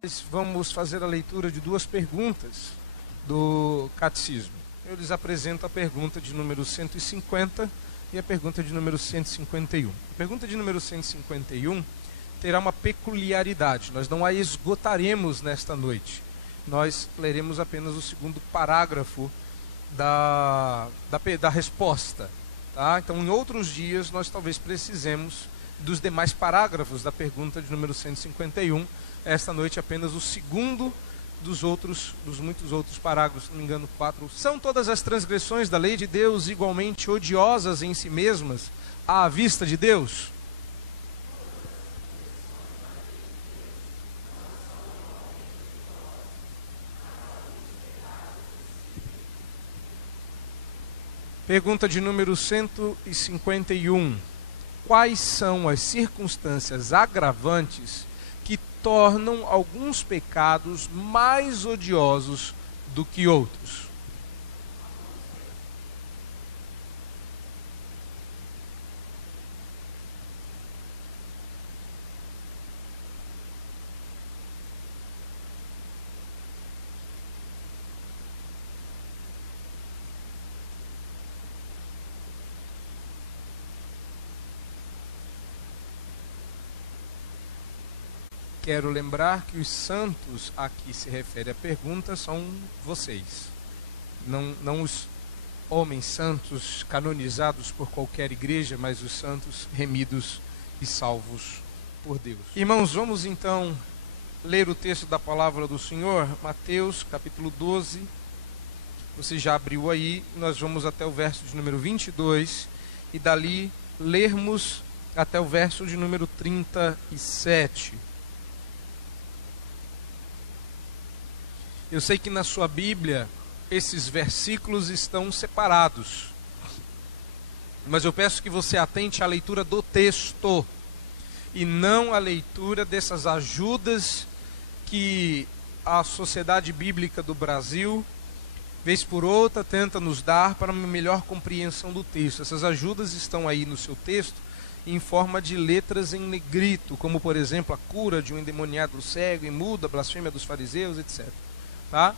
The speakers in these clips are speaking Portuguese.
Nós vamos fazer a leitura de duas perguntas do Catecismo. Eu lhes apresento a pergunta de número 150 e a pergunta de número 151. A pergunta de número 151 terá uma peculiaridade. Nós não a esgotaremos nesta noite. Nós leremos apenas o segundo parágrafo da resposta. Tá? Então, em outros dias, nós talvez precisemos dos demais parágrafos da pergunta de número 151. Esta noite apenas o segundo dos muitos outros parágrafos, se não me engano, 4. São todas as transgressões da lei de Deus igualmente odiosas em si mesmas à vista de Deus? Pergunta de número 151. Quais são as circunstâncias agravantes que tornam alguns pecados mais odiosos do que outros? Quero lembrar que os santos a que se refere a pergunta são vocês, não os homens santos canonizados por qualquer igreja, mas os santos remidos e salvos por Deus. Irmãos, vamos então ler o texto da palavra do Senhor, Mateus capítulo 12. Você já abriu aí, nós vamos até o verso de número 22 e dali lermos até o verso de número 37. Eu sei que na sua Bíblia esses versículos estão separados, mas eu peço que você atente à leitura do texto e não à leitura dessas ajudas que a Sociedade Bíblica do Brasil, vez por outra, tenta nos dar para uma melhor compreensão do texto. Essas ajudas estão aí no seu texto em forma de letras em negrito, como por exemplo a cura de um endemoniado cego e mudo, a blasfêmia dos fariseus, etc. Tá?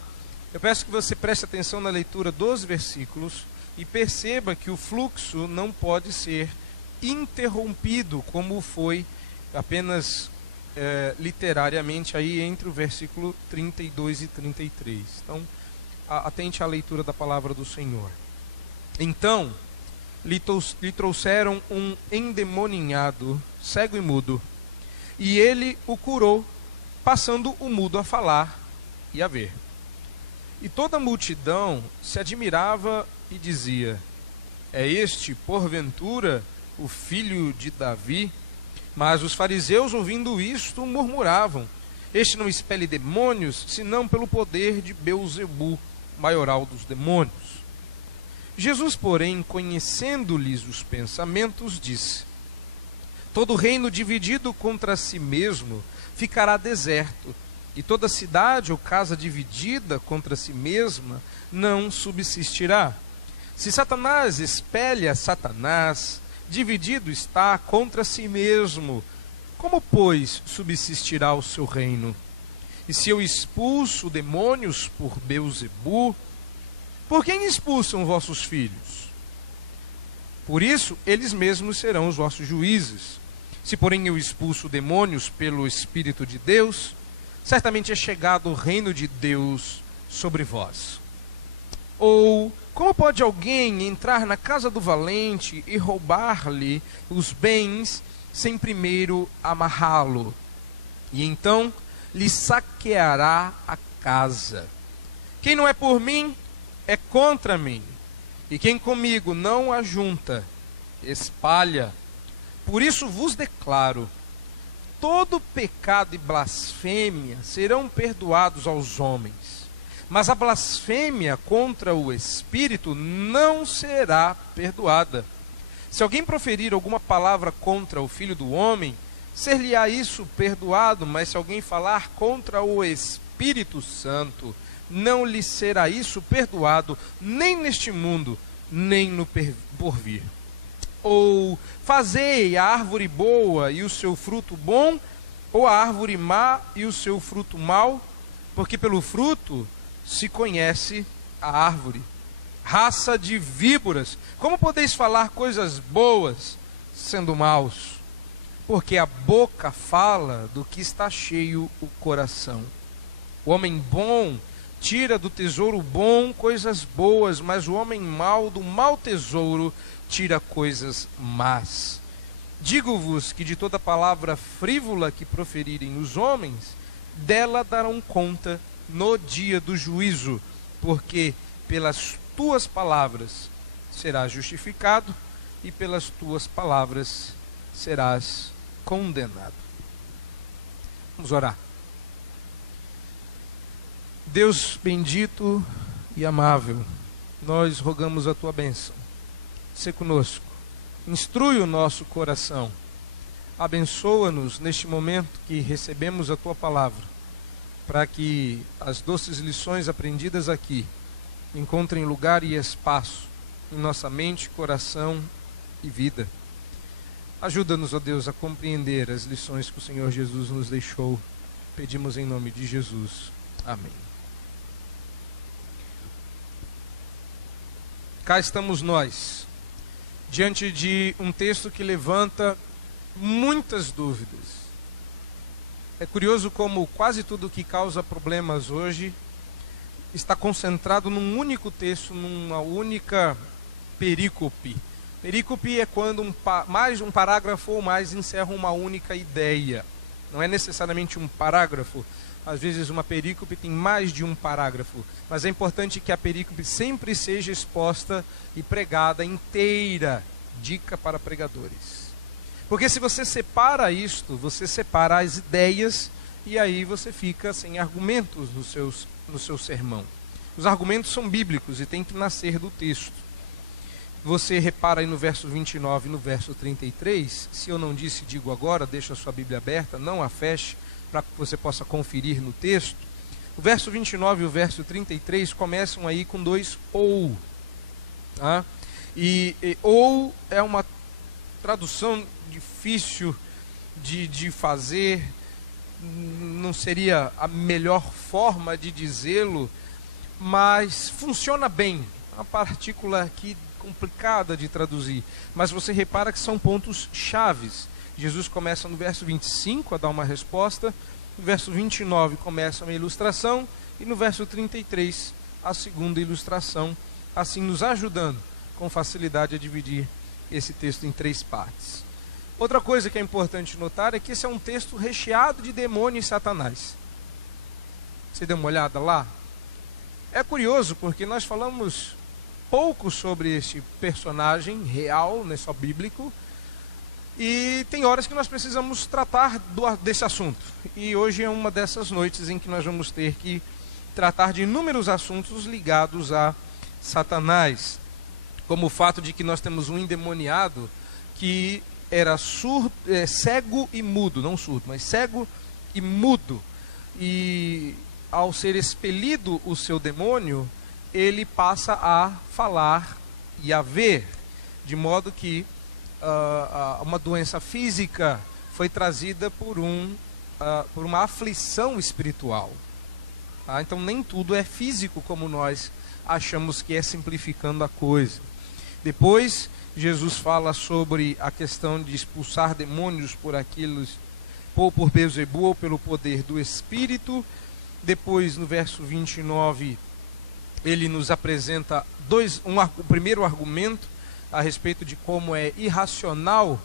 Eu peço que você preste atenção na leitura dos versículos e perceba que o fluxo não pode ser interrompido, como foi apenas literariamente aí entre o versículo 32 e 33. Então, atente à leitura da palavra do Senhor. Então, lhe trouxeram um endemoninhado, cego e mudo, e ele o curou, passando o mudo a falar e a ver. E toda a multidão se admirava e dizia: é este, porventura, o filho de Davi? Mas os fariseus, ouvindo isto, murmuravam: este não expele demônios, senão pelo poder de Beelzebu, maioral dos demônios. Jesus, porém, conhecendo-lhes os pensamentos, disse: todo reino dividido contra si mesmo ficará deserto, e toda cidade ou casa dividida contra si mesma não subsistirá. Se Satanás espelha Satanás, dividido está contra si mesmo. Como, pois, subsistirá o seu reino? E se eu expulso demônios por Beelzebu, por quem expulsam vossos filhos? Por isso, eles mesmos serão os vossos juízes. Se, porém, eu expulso demônios pelo Espírito de Deus, certamente é chegado o reino de Deus sobre vós. Ou, como pode alguém entrar na casa do valente e roubar-lhe os bens, sem primeiro amarrá-lo? E então lhe saqueará a casa. Quem não é por mim, é contra mim. E quem comigo não ajunta, espalha. Por isso vos declaro: todo pecado e blasfêmia serão perdoados aos homens, mas a blasfêmia contra o Espírito não será perdoada. Se alguém proferir alguma palavra contra o Filho do Homem, ser-lhe-á isso perdoado, mas se alguém falar contra o Espírito Santo, não lhe será isso perdoado, nem neste mundo, nem no porvir. Ou fazei a árvore boa e o seu fruto bom, Ou a árvore má e o seu fruto mau? Porque pelo fruto se conhece a árvore. Raça de víboras, como podeis falar coisas boas sendo maus? Porque a boca fala do que está cheio o coração. O homem bom tira do tesouro bom coisas boas, mas o homem mau do mau tesouro tira coisas más. Digo-vos que de toda palavra frívola que proferirem os homens, dela darão conta no dia do juízo, porque pelas tuas palavras serás justificado e pelas tuas palavras serás condenado. Vamos orar. Deus bendito e amável, nós rogamos a tua bênção. Sê conosco, instrui o nosso coração, abençoa-nos neste momento que recebemos a tua palavra, para que as doces lições aprendidas aqui encontrem lugar e espaço em nossa mente, coração e vida. Ajuda-nos, ó Deus, a compreender as lições que o Senhor Jesus nos deixou. Pedimos em nome de Jesus. Amém. Cá estamos nós, diante de um texto que levanta muitas dúvidas. É curioso como quase tudo que causa problemas hoje está concentrado num único texto, numa única perícope. Perícope é quando mais um parágrafo ou mais encerra uma única ideia. Não é necessariamente um parágrafo. Às vezes uma perícope tem mais de um parágrafo. Mas é importante que a perícope sempre seja exposta e pregada inteira. Dica para pregadores. Porque se você separa isto, você separa as ideias e aí você fica sem argumentos no seu sermão. Os argumentos são bíblicos e tem que nascer do texto. Você repara aí no verso 29 e no verso 33, se eu não disse, digo agora, deixa a sua Bíblia aberta, não a feche, para que você possa conferir no texto. O verso 29 e o verso 33 começam aí com dois ou. Tá? E ou é uma tradução difícil de fazer, não seria a melhor forma de dizê-lo, mas funciona bem. Uma partícula aqui complicada de traduzir, mas você repara que são pontos chaves. Jesus começa no verso 25 a dar uma resposta, no verso 29 começa uma ilustração e no verso 33 a segunda ilustração, assim nos ajudando com facilidade a dividir esse texto em três partes. Outra coisa que é importante notar é que esse é um texto recheado de demônio e Satanás. Você deu uma olhada lá? É curioso porque nós falamos pouco sobre este personagem real, não é só bíblico, e tem horas que nós precisamos tratar desse assunto. E hoje é uma dessas noites em que nós vamos ter que tratar de inúmeros assuntos ligados a Satanás, como o fato de que nós temos um endemoniado que era cego e mudo, não surdo, mas cego e mudo, e ao ser expelido o seu demônio, ele passa a falar e a ver, de modo que uma doença física foi trazida por uma aflição espiritual. Tá? Então nem tudo é físico como nós achamos que é, simplificando a coisa. Depois Jesus fala sobre a questão de expulsar demônios por Beelzebul ou pelo poder do Espírito. Depois no verso 29 ele nos apresenta o primeiro argumento a respeito de como é irracional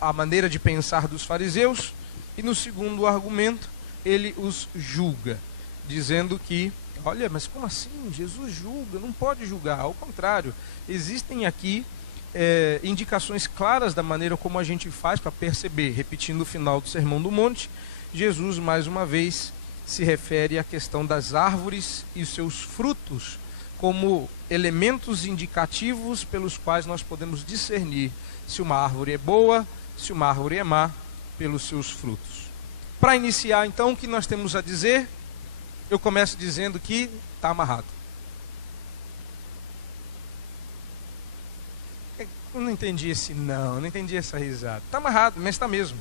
a maneira de pensar dos fariseus, e no segundo argumento ele os julga, dizendo que, olha, mas como assim? Jesus julga, não pode julgar. Ao contrário, existem aqui indicações claras da maneira como a gente faz para perceber. Repetindo o final do Sermão do Monte, Jesus mais uma vez se refere à questão das árvores e seus frutos como elementos indicativos pelos quais nós podemos discernir se uma árvore é boa, se uma árvore é má, pelos seus frutos. Para iniciar então, o que nós temos a dizer? Eu começo dizendo que está amarrado. Eu não entendi não entendi essa risada. Está amarrado, mas está mesmo.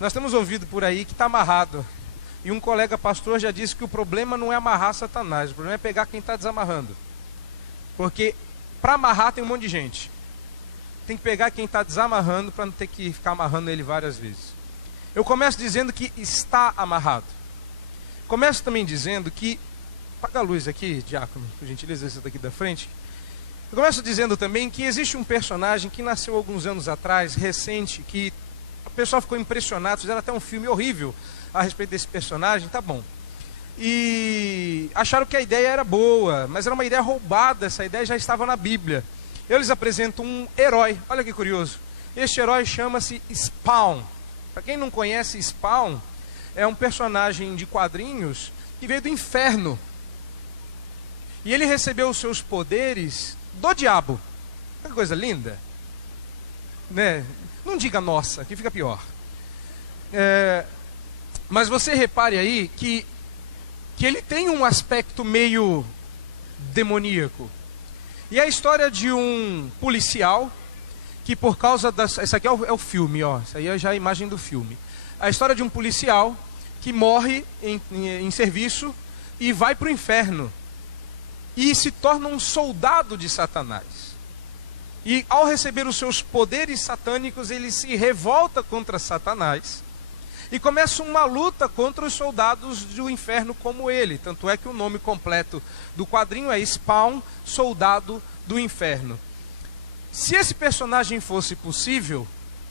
Nós temos ouvido por aí que está amarrado. E um colega pastor já disse que o problema não é amarrar Satanás, o problema é pegar quem está desamarrando. Porque para amarrar tem um monte de gente. Tem que pegar quem está desamarrando para não ter que ficar amarrando ele várias vezes. Eu começo dizendo que está amarrado. Começo também dizendo que... Apaga a luz aqui, diácono, por gentileza, esse daqui da frente. Eu começo dizendo também que existe um personagem que nasceu alguns anos atrás, recente, que o pessoal ficou impressionado, fizeram até um filme horrível a respeito desse personagem, tá bom. E acharam que a ideia era boa, mas era uma ideia roubada, essa ideia já estava na Bíblia. Eles apresentam um herói, olha que curioso. Este herói chama-se Spawn. Para quem não conhece, Spawn é um personagem de quadrinhos que veio do inferno. E ele recebeu os seus poderes do diabo. Que coisa linda. Né? Não diga nossa, que fica pior. Mas você repare aí que ele tem um aspecto meio demoníaco. E a história de um policial que por causa das... Esse aqui é o filme, ó. Isso aí é já a imagem do filme. A história de um policial que morre em serviço e vai para o inferno. E se torna um soldado de Satanás. E ao receber os seus poderes satânicos, ele se revolta contra Satanás. E começa uma luta contra os soldados do inferno como ele. Tanto é que o nome completo do quadrinho é Spawn, Soldado do Inferno. Se esse personagem fosse possível,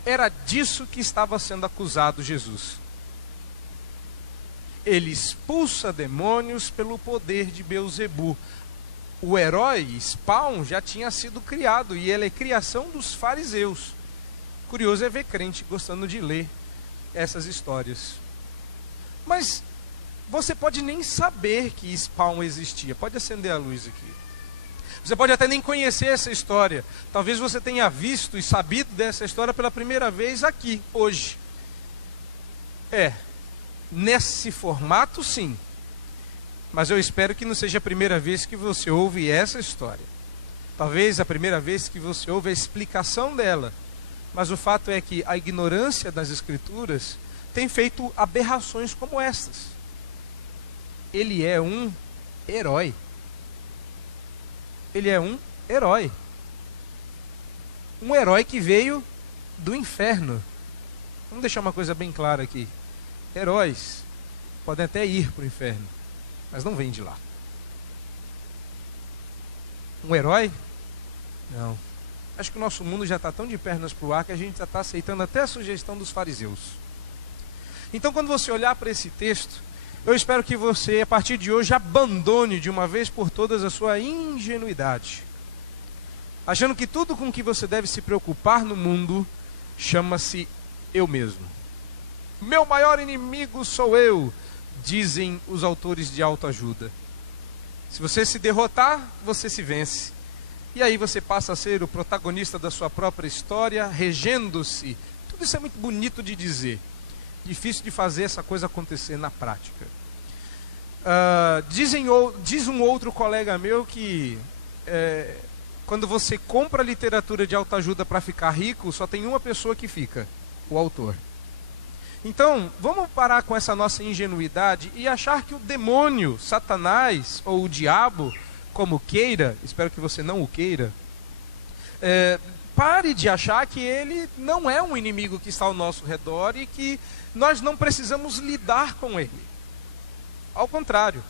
era disso que estava sendo acusado Jesus. Ele expulsa demônios pelo poder de Beelzebu. O herói Spawn já tinha sido criado e ele é criação dos fariseus. Curioso é ver crente gostando de ler essas histórias. Mas você pode nem saber que Spawn existia. Pode acender a luz aqui. Você pode até nem conhecer essa história. Talvez você tenha visto e sabido dessa história pela primeira vez aqui, hoje. Nesse formato, sim. Mas eu espero que não seja a primeira vez que você ouve essa história. Talvez a primeira vez que você ouve a explicação dela. Mas o fato é que a ignorância das Escrituras tem feito aberrações como estas. Ele é um herói. Ele é um herói. Um herói que veio do inferno. Vamos deixar uma coisa bem clara aqui. Heróis podem até ir para o inferno, mas não vêm de lá. Um herói? Não. Acho que o nosso mundo já está tão de pernas para o ar que a gente já está aceitando até a sugestão dos fariseus. Então, quando você olhar para esse texto, eu espero que você, a partir de hoje, abandone de uma vez por todas a sua ingenuidade, achando que tudo com que você deve se preocupar no mundo chama-se eu mesmo. Meu maior inimigo sou eu, dizem os autores de autoajuda. Se você se derrotar, você se vence. E aí você passa a ser o protagonista da sua própria história, regendo-se. Tudo isso é muito bonito de dizer. Difícil de fazer essa coisa acontecer na prática. Diz um outro colega meu que quando você compra literatura de autoajuda para ficar rico, só tem uma pessoa que fica, o autor. Então, vamos parar com essa nossa ingenuidade e achar que o demônio, Satanás, ou o diabo, como queira, espero que você não o queira, pare de achar que ele não é um inimigo que está ao nosso redor e que nós não precisamos lidar com ele. Ao contrário,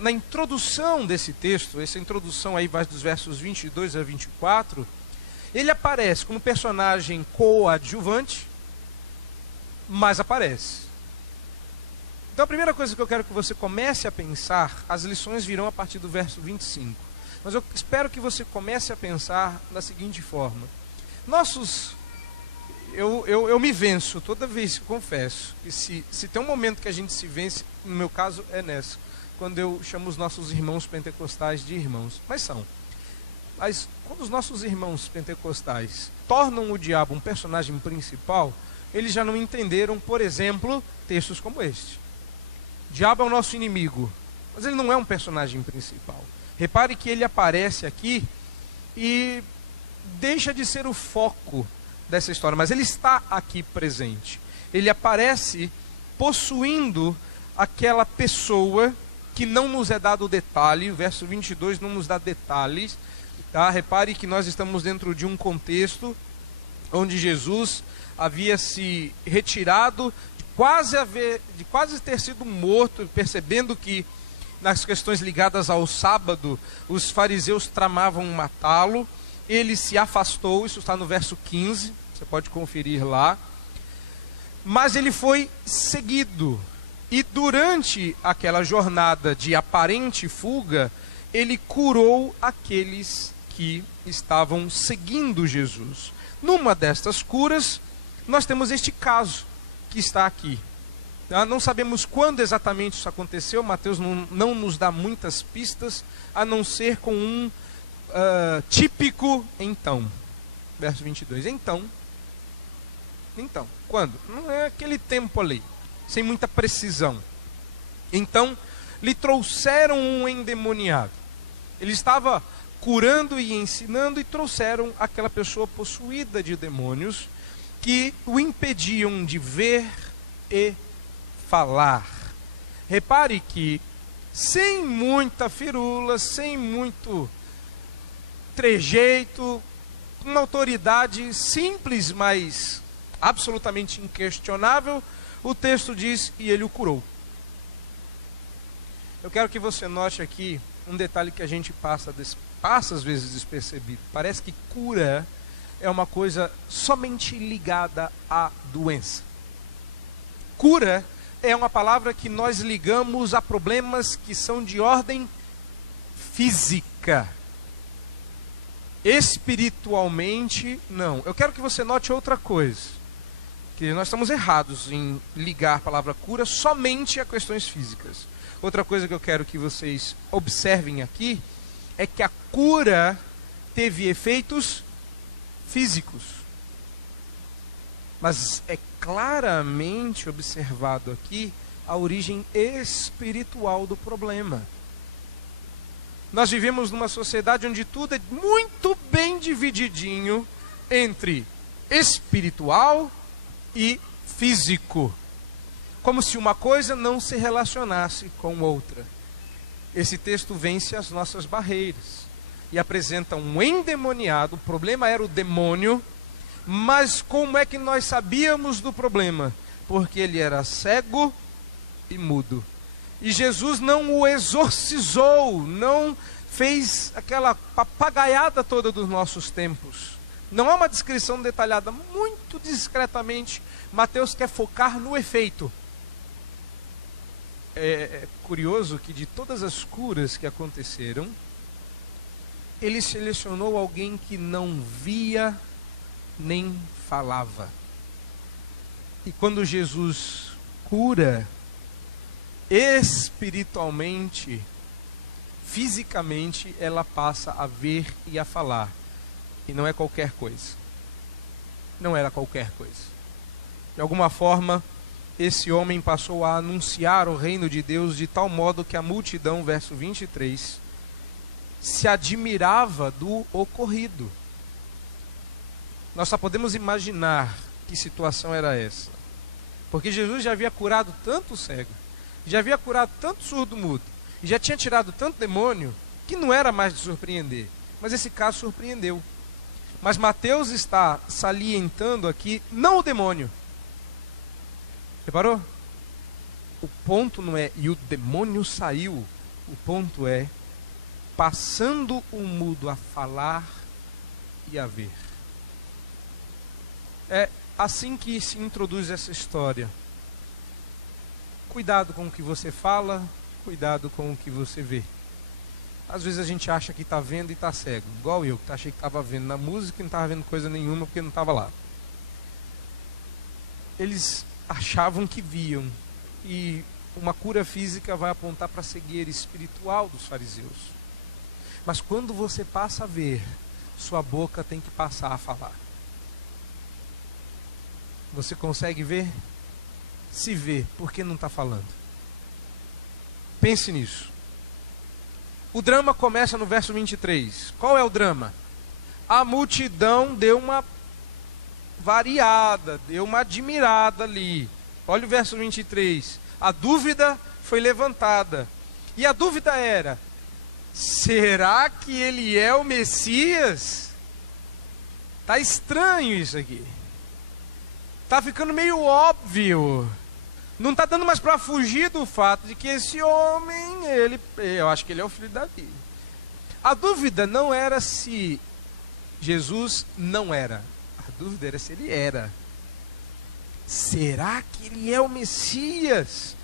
na introdução desse texto, essa introdução aí vai dos versos 22 a 24, ele aparece como personagem coadjuvante, mas aparece. Então a primeira coisa que eu quero que você comece a pensar, as lições virão a partir do verso 25. Mas eu espero que você comece a pensar da seguinte forma. Eu me venço toda vez que confesso que se tem um momento que a gente se vence, no meu caso é nessa, quando eu chamo os nossos irmãos pentecostais de irmãos. Mas quando os nossos irmãos pentecostais tornam o diabo um personagem principal, eles já não entenderam, por exemplo, textos como este. O diabo é o nosso inimigo, mas ele não é um personagem principal. Repare que ele aparece aqui e deixa de ser o foco dessa história, mas ele está aqui presente. ele aparece possuindo aquela pessoa que não nos é dado detalhe. O verso 22 não nos dá detalhes, tá? Repare que nós estamos dentro de um contexto onde Jesus havia se retirado de quase ter sido morto, percebendo que nas questões ligadas ao sábado os fariseus tramavam matá-lo. Ele se afastou, isso está no verso 15, você pode conferir lá. Mas ele foi seguido, e durante aquela jornada de aparente fuga, ele curou aqueles que estavam seguindo Jesus. Numa destas curas, nós temos este caso que está aqui. Não sabemos quando exatamente isso aconteceu, Mateus não nos dá muitas pistas, a não ser com um típico então. Verso 22, então, quando? Não é aquele tempo ali, sem muita precisão. Então, lhe trouxeram um endemoniado. Ele estava curando e ensinando, e trouxeram aquela pessoa possuída de demônios, que o impediam de ver e falar. Repare que, sem muita firula, sem muito trejeito, uma autoridade simples, mas absolutamente inquestionável, o texto diz que ele o curou. Eu quero que você note aqui um detalhe que a gente passa às vezes despercebido. Parece que cura é uma coisa somente ligada à doença. Cura é uma palavra que nós ligamos a problemas que são de ordem física. Espiritualmente, não. Eu quero que você note outra coisa, que nós estamos errados em ligar a palavra cura somente a questões físicas. Outra coisa que eu quero que vocês observem aqui é que a cura teve efeitos físicos, mas é claramente observado aqui a origem espiritual do problema. Nós vivemos numa sociedade onde tudo é muito bem divididinho entre espiritual e físico, como se uma coisa não se relacionasse com outra. Esse texto vence as nossas barreiras e apresenta um endemoniado. O problema era o demônio, mas como é que nós sabíamos do problema? Porque ele era cego e mudo. E Jesus não o exorcizou, não fez aquela papagaiada toda dos nossos tempos. Não há uma descrição detalhada, muito discretamente, Mateus quer focar no efeito. É curioso que de todas as curas que aconteceram, ele selecionou alguém que não via nem falava. E quando Jesus cura espiritualmente, fisicamente, ela passa a ver e a falar. E não é qualquer coisa. Não era qualquer coisa. De alguma forma, esse homem passou a anunciar o reino de Deus de tal modo que a multidão, verso 23, se admirava do ocorrido. Nós só podemos imaginar que situação era essa. Porque Jesus já havia curado tanto cego, já havia curado tanto surdo-mudo, e já tinha tirado tanto demônio, que não era mais de surpreender. Mas esse caso surpreendeu. Mas Mateus está salientando aqui, não o demônio. Reparou? O ponto não é, e o demônio saiu. O ponto é, passando o mudo a falar e a ver. É assim que se introduz essa história. Cuidado com o que você fala, cuidado com o que você vê. Às vezes a gente acha que está vendo e está cego. Igual eu, que achei que estava vendo na música e não estava vendo coisa nenhuma porque não estava lá. Eles achavam que viam. E uma cura física vai apontar para a cegueira espiritual dos fariseus. Mas quando você passa a ver, sua boca tem que passar a falar. Você consegue ver? Se vê, por que não está falando? Pense nisso. O drama começa no verso 23. Qual é o drama? A multidão deu uma variada, deu uma admirada ali. Olha o verso 23. A dúvida foi levantada. E a dúvida era: será que ele é o Messias? Tá estranho isso aqui. Tá ficando meio óbvio. Não tá dando mais para fugir do fato de que esse homem, eu acho que ele é o filho de Davi. A dúvida não era se Jesus não era. A dúvida era se ele era. Será que ele é o Messias?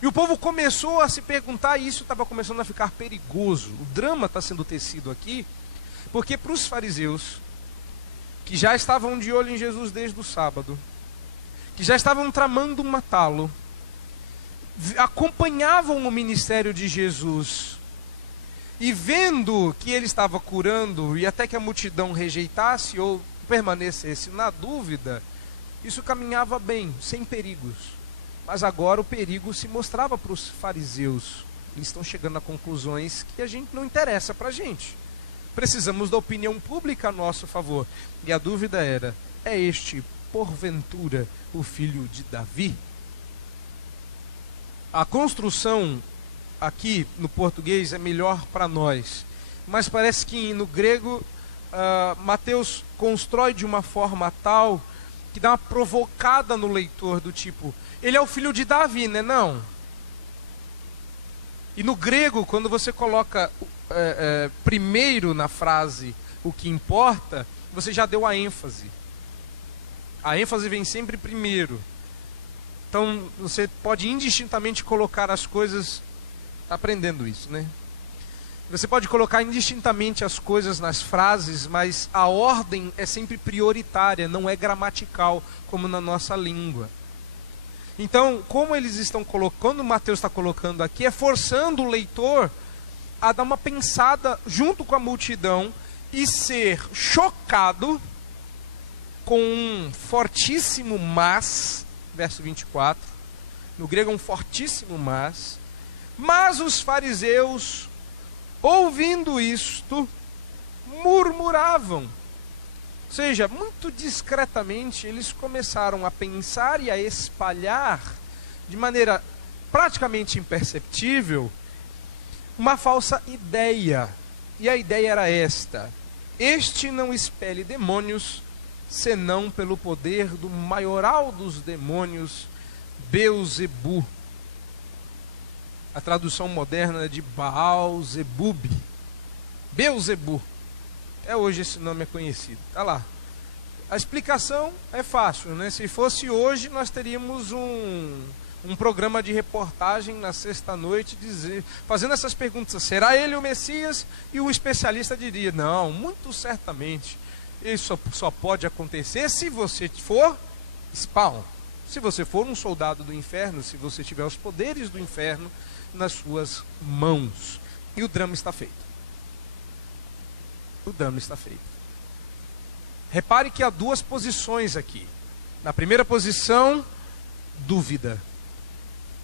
E o povo começou a se perguntar, e isso estava começando a ficar perigoso. O drama está sendo tecido aqui, porque para os fariseus, que já estavam de olho em Jesus desde o sábado, que já estavam tramando matá-lo, acompanhavam o ministério de Jesus, e vendo que ele estava curando, e até que a multidão rejeitasse ou permanecesse na dúvida, isso caminhava bem, sem perigos. Mas agora o perigo se mostrava para os fariseus. Eles estão chegando a conclusões que a gente não interessa para a gente. Precisamos da opinião pública a nosso favor. E a dúvida era: é este, porventura, o filho de Davi? A construção aqui no português é melhor para nós, mas parece que no grego Mateus constrói de uma forma tal que dá uma provocada no leitor, do tipo: ele é o filho de Davi, né? Não. E no grego, quando você coloca primeiro na frase o que importa, você já deu a ênfase. A ênfase vem sempre primeiro. Então você pode indistintamente colocar as coisas, tá aprendendo isso, né? Você pode colocar indistintamente as coisas nas frases, mas a ordem é sempre prioritária, não é gramatical, como na nossa língua. Então, como eles estão colocando, Mateus está colocando aqui, é forçando o leitor a dar uma pensada junto com a multidão e ser chocado com um fortíssimo mas, verso 24, no grego é um fortíssimo mas os fariseus, ouvindo isto, murmuravam. Ou seja, muito discretamente, eles começaram a pensar e a espalhar, de maneira praticamente imperceptível, uma falsa ideia. E a ideia era esta: este não expele demônios, senão pelo poder do maioral dos demônios, Beelzebub. A tradução moderna é de Baal-zebub. Beelzebub. Até hoje esse nome é conhecido. Está lá. A explicação é fácil, né? Se fosse hoje, nós teríamos um programa de reportagem na sexta-noite fazendo essas perguntas: será ele o Messias? E o especialista diria: não, muito certamente. Isso só pode acontecer se você for Spawn. Se você for um soldado do inferno, se você tiver os poderes do inferno nas suas mãos. E o drama está feito. O drama está feito. Repare que há duas posições aqui. Na primeira posição, dúvida.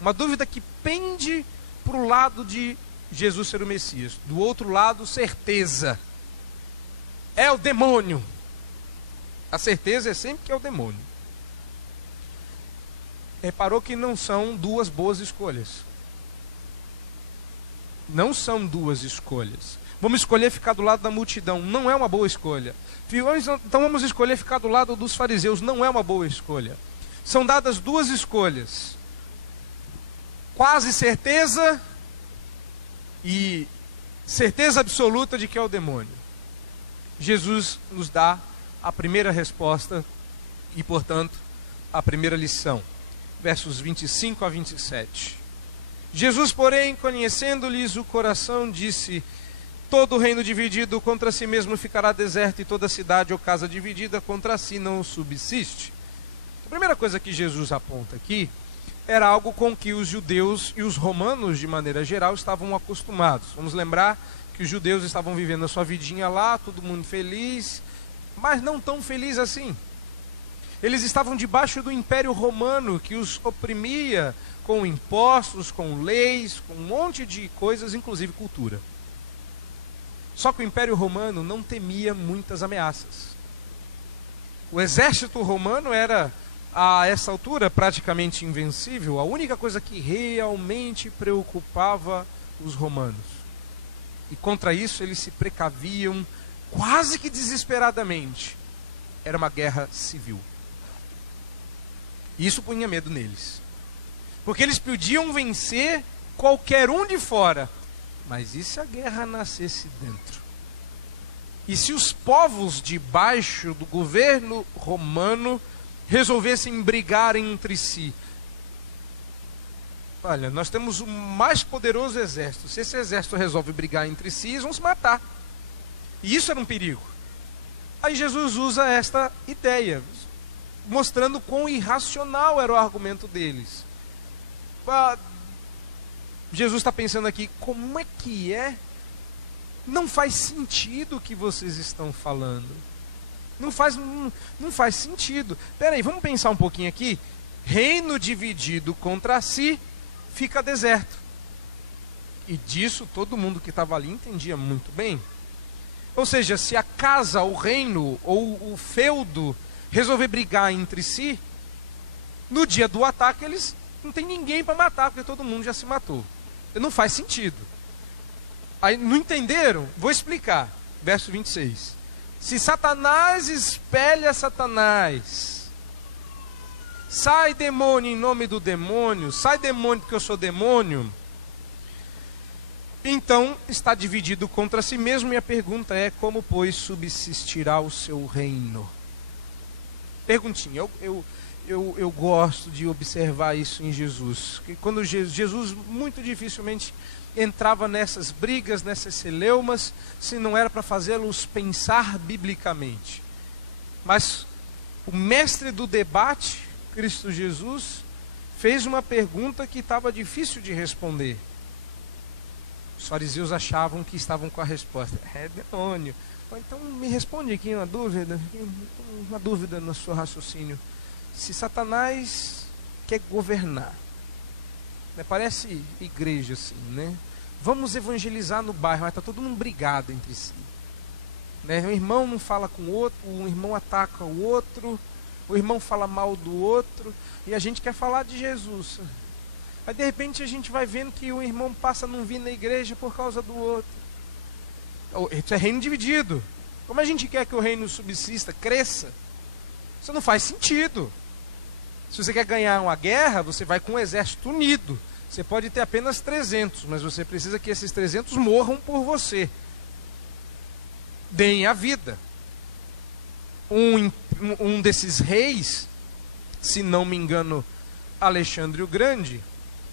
Uma dúvida que pende para o lado de Jesus ser o Messias. Do outro lado, certeza. É o demônio. A certeza é sempre que é o demônio. Reparou que não são duas boas escolhas. Não são duas escolhas. Vamos escolher ficar do lado da multidão. Não é uma boa escolha. Então vamos escolher ficar do lado dos fariseus. Não é uma boa escolha. São dadas duas escolhas: quase certeza e certeza absoluta de que é o demônio. Jesus nos dá a primeira resposta e, portanto, a primeira lição. Versos 25 a 27. Jesus, porém, conhecendo-lhes o coração, disse: todo reino dividido contra si mesmo ficará deserto, e toda cidade ou casa dividida contra si não subsiste. A primeira coisa que Jesus aponta aqui era algo com que os judeus e os romanos, de maneira geral, estavam acostumados. Vamos lembrar que os judeus estavam vivendo a sua vidinha lá, todo mundo feliz, mas não tão feliz assim. Eles estavam debaixo do Império Romano, que os oprimia com impostos, com leis, com um monte de coisas, inclusive cultura. Só que o Império Romano não temia muitas ameaças. O exército romano era, a essa altura, praticamente invencível. A única coisa que realmente preocupava os romanos. E contra isso eles se precaviam quase que desesperadamente. Era uma guerra civil. E isso punha medo neles. Porque eles podiam vencer qualquer um de fora. Mas e se a guerra nascesse dentro? E se os povos debaixo do governo romano resolvessem brigar entre si? Olha, nós temos o mais poderoso exército. Se esse exército resolve brigar entre si, eles vão se matar. E isso era um perigo. Aí Jesus usa esta ideia, mostrando quão irracional era o argumento deles. Jesus está pensando aqui, como é que é? Não faz sentido o que vocês estão falando. Não faz sentido. Espera aí, vamos pensar um pouquinho aqui. Reino dividido contra si fica deserto. E disso todo mundo que estava ali entendia muito bem. Ou seja, se a casa, o reino ou o feudo resolver brigar entre si, no dia do ataque eles não tem ninguém para matar, porque todo mundo já se matou. Não faz sentido. Aí, não entenderam? Vou explicar. Verso 26. Se Satanás espelha Satanás, sai demônio em nome do demônio, sai demônio porque eu sou demônio, então está dividido contra si mesmo. E a pergunta é, como pois subsistirá o seu reino? Perguntinha, eu gosto de observar isso em Jesus. Que quando Jesus muito dificilmente entrava nessas brigas, nessas celeumas, se não era para fazê-los pensar biblicamente. Mas o mestre do debate, Cristo Jesus, fez uma pergunta que estava difícil de responder. Os fariseus achavam que estavam com a resposta. É demônio. Então me responde aqui uma dúvida no seu raciocínio. Se Satanás quer governar, né? Parece igreja assim, né? Vamos evangelizar no bairro, mas está todo mundo brigado entre si, né? Um irmão não fala com o outro, um irmão ataca o outro, o irmão fala mal do outro, e a gente quer falar de Jesus. Aí de repente a gente vai vendo que o irmão passa a não vir na igreja por causa do outro. Isso é reino dividido. Como a gente quer que o reino subsista, cresça? Isso não faz sentido. Se você quer ganhar uma guerra, você vai com um exército unido. Você pode ter apenas 300, mas você precisa que esses 300 morram por você. Deem a vida. Um desses reis, se não me engano, Alexandre o Grande,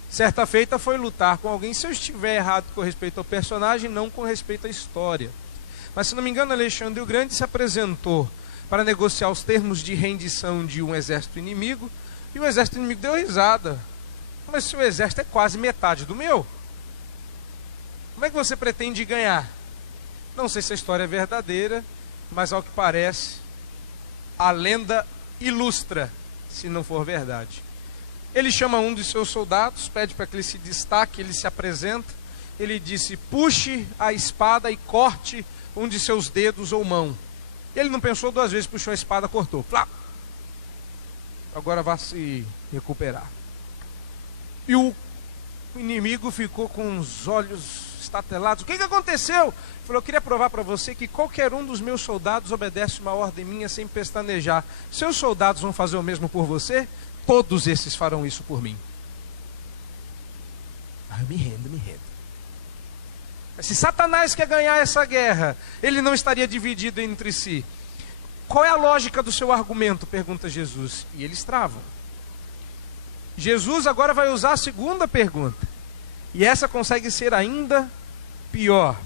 certa feita foi lutar com alguém. Se eu estiver errado com respeito ao personagem, não com respeito à história. Mas se não me engano, Alexandre o Grande se apresentou para negociar os termos de rendição de um exército inimigo, e o exército inimigo deu risada. Mas se o exército é quase metade do meu, como é que você pretende ganhar? Não sei se a história é verdadeira, mas ao que parece, a lenda ilustra, se não for verdade. Ele chama um de seus soldados, pede para que ele se destaque, ele se apresenta, ele disse, puxe a espada e corte um de seus dedos ou mão. Ele não pensou duas vezes, puxou a espada, cortou. Flá! Agora vá se recuperar. E o inimigo ficou com os olhos estatelados. O que aconteceu? Ele falou, eu queria provar para você que qualquer um dos meus soldados obedece uma ordem minha sem pestanejar. Seus soldados vão fazer o mesmo por você? Todos esses farão isso por mim. Eu me rendo. Se Satanás quer ganhar essa guerra, ele não estaria dividido entre si. Qual é a lógica do seu argumento? Pergunta Jesus. E eles travam. Jesus agora vai usar a segunda pergunta. E essa consegue ser ainda pior.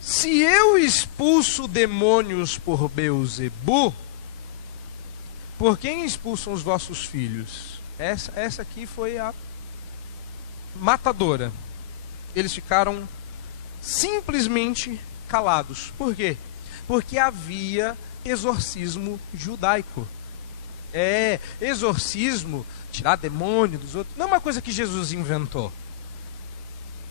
Se eu expulso demônios por Beelzebu, por quem expulsam os vossos filhos? Essa aqui foi a matadora. Eles ficaram simplesmente calados. Por quê? Porque havia exorcismo judaico. Exorcismo, tirar demônio dos outros, não é uma coisa que Jesus inventou.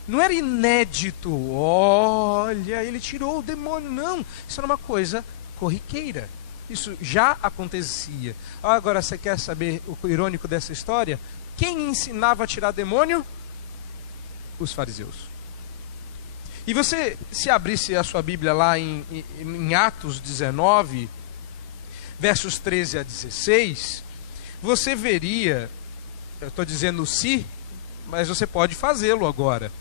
Não era inédito, olha, ele tirou o demônio, não. Isso era uma coisa corriqueira. Isso já acontecia. Agora, você quer saber o irônico dessa história? Quem ensinava a tirar demônio? Os fariseus. E você, se abrisse a sua Bíblia lá em Atos 19, versos 13 a 16, você veria, eu estou dizendo se, mas você pode fazê-lo agora.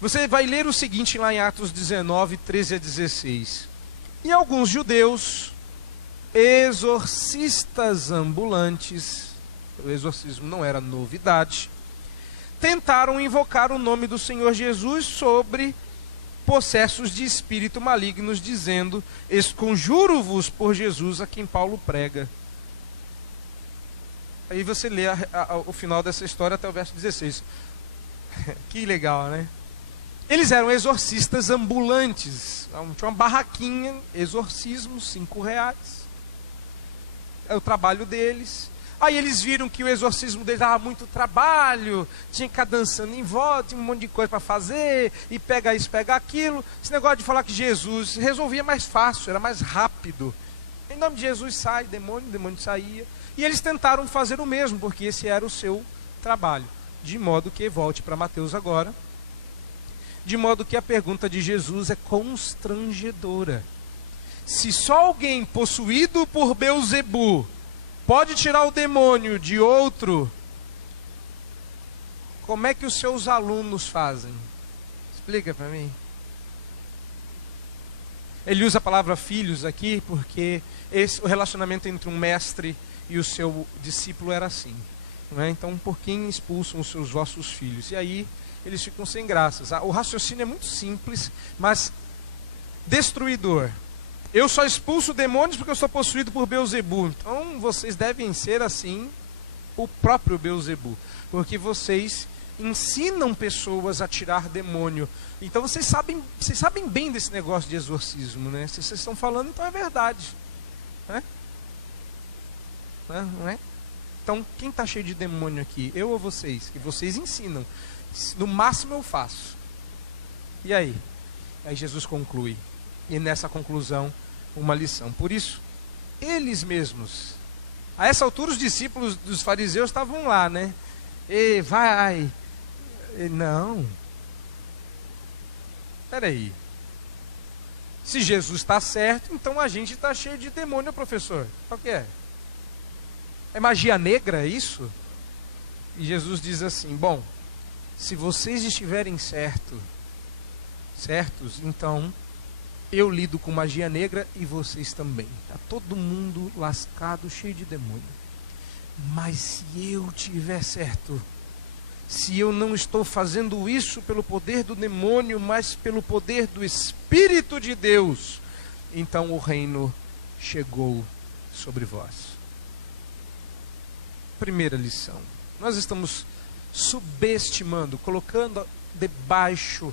Você vai ler o seguinte lá em Atos 19, 13 a 16. E alguns judeus, exorcistas ambulantes, o exorcismo não era novidade, tentaram invocar o nome do Senhor Jesus sobre possessos de espírito malignos, dizendo: esconjuro-vos por Jesus a quem Paulo prega. Aí você lê o final dessa história até o verso 16. Que legal, né? Eles eram exorcistas ambulantes. Tinha uma barraquinha, exorcismo, R$5. É o trabalho deles. Aí eles viram que o exorcismo deles dava muito trabalho, tinha que ficar dançando em volta, tinha um monte de coisa para fazer, e pega isso, pega aquilo. Esse negócio de falar que Jesus resolvia mais fácil, era mais rápido. Em nome de Jesus sai demônio, o demônio saía. E eles tentaram fazer o mesmo, porque esse era o seu trabalho. De modo que, volte para Mateus agora, de modo que a pergunta de Jesus é constrangedora. Se só alguém possuído por Beelzebu pode tirar o demônio de outro, como é que os seus alunos fazem? Explica para mim. Ele usa a palavra filhos aqui porque o relacionamento entre um mestre e o seu discípulo era assim. Não é? Então, por quem expulsam os seus vossos filhos? E aí, eles ficam sem graças. O raciocínio é muito simples, mas destruidor. Eu só expulso demônios porque eu sou possuído por Beelzebu. Então, vocês devem ser assim, o próprio Beelzebu. Porque vocês ensinam pessoas a tirar demônio. Então, vocês sabem bem desse negócio de exorcismo, né? Se vocês estão falando, então é verdade. Né? Não é? Então, quem está cheio de demônio aqui? Eu ou vocês? Que vocês ensinam. No máximo eu faço. E aí? Aí Jesus conclui. E nessa conclusão, uma lição. Por isso, eles mesmos, a essa altura os discípulos dos fariseus estavam lá, né? E vai. Não. Espera aí. Se Jesus está certo, então a gente está cheio de demônio, professor. O que é? É magia negra, é isso? E Jesus diz assim: bom, se vocês estiverem certos, então eu lido com magia negra e vocês também. Está todo mundo lascado, cheio de demônio. Mas se eu tiver certo, se eu não estou fazendo isso pelo poder do demônio, mas pelo poder do Espírito de Deus, então o reino chegou sobre vós. Primeira lição. Nós estamos subestimando, colocando debaixo,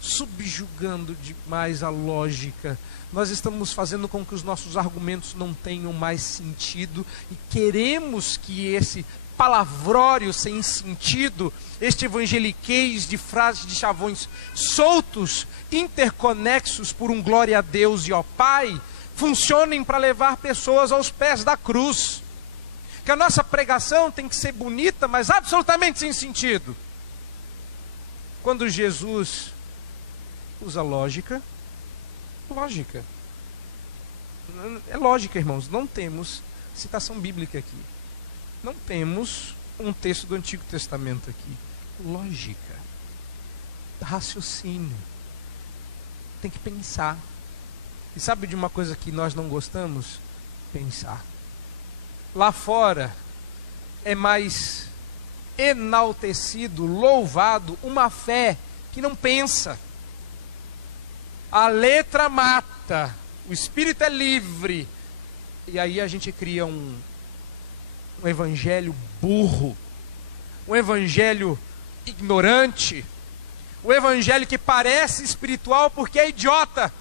subjugando demais a lógica. Nós estamos fazendo com que os nossos argumentos não tenham mais sentido e queremos que esse palavrório sem sentido, este evangeliquez de frases de chavões soltos, interconexos por um glória a Deus e ó Pai, funcionem para levar pessoas aos pés da cruz. Que a nossa pregação tem que ser bonita, mas absolutamente sem sentido. Quando Jesus usa lógica. É lógica, irmãos. Não temos citação bíblica aqui. Não temos um texto do Antigo Testamento aqui. Lógica. Raciocínio. Tem que pensar. E sabe de uma coisa que nós não gostamos? Pensar. Lá fora é mais enaltecido, louvado, uma fé que não pensa. A letra mata, o espírito é livre. E aí a gente cria um evangelho burro, um evangelho ignorante, um evangelho que parece espiritual porque é idiota.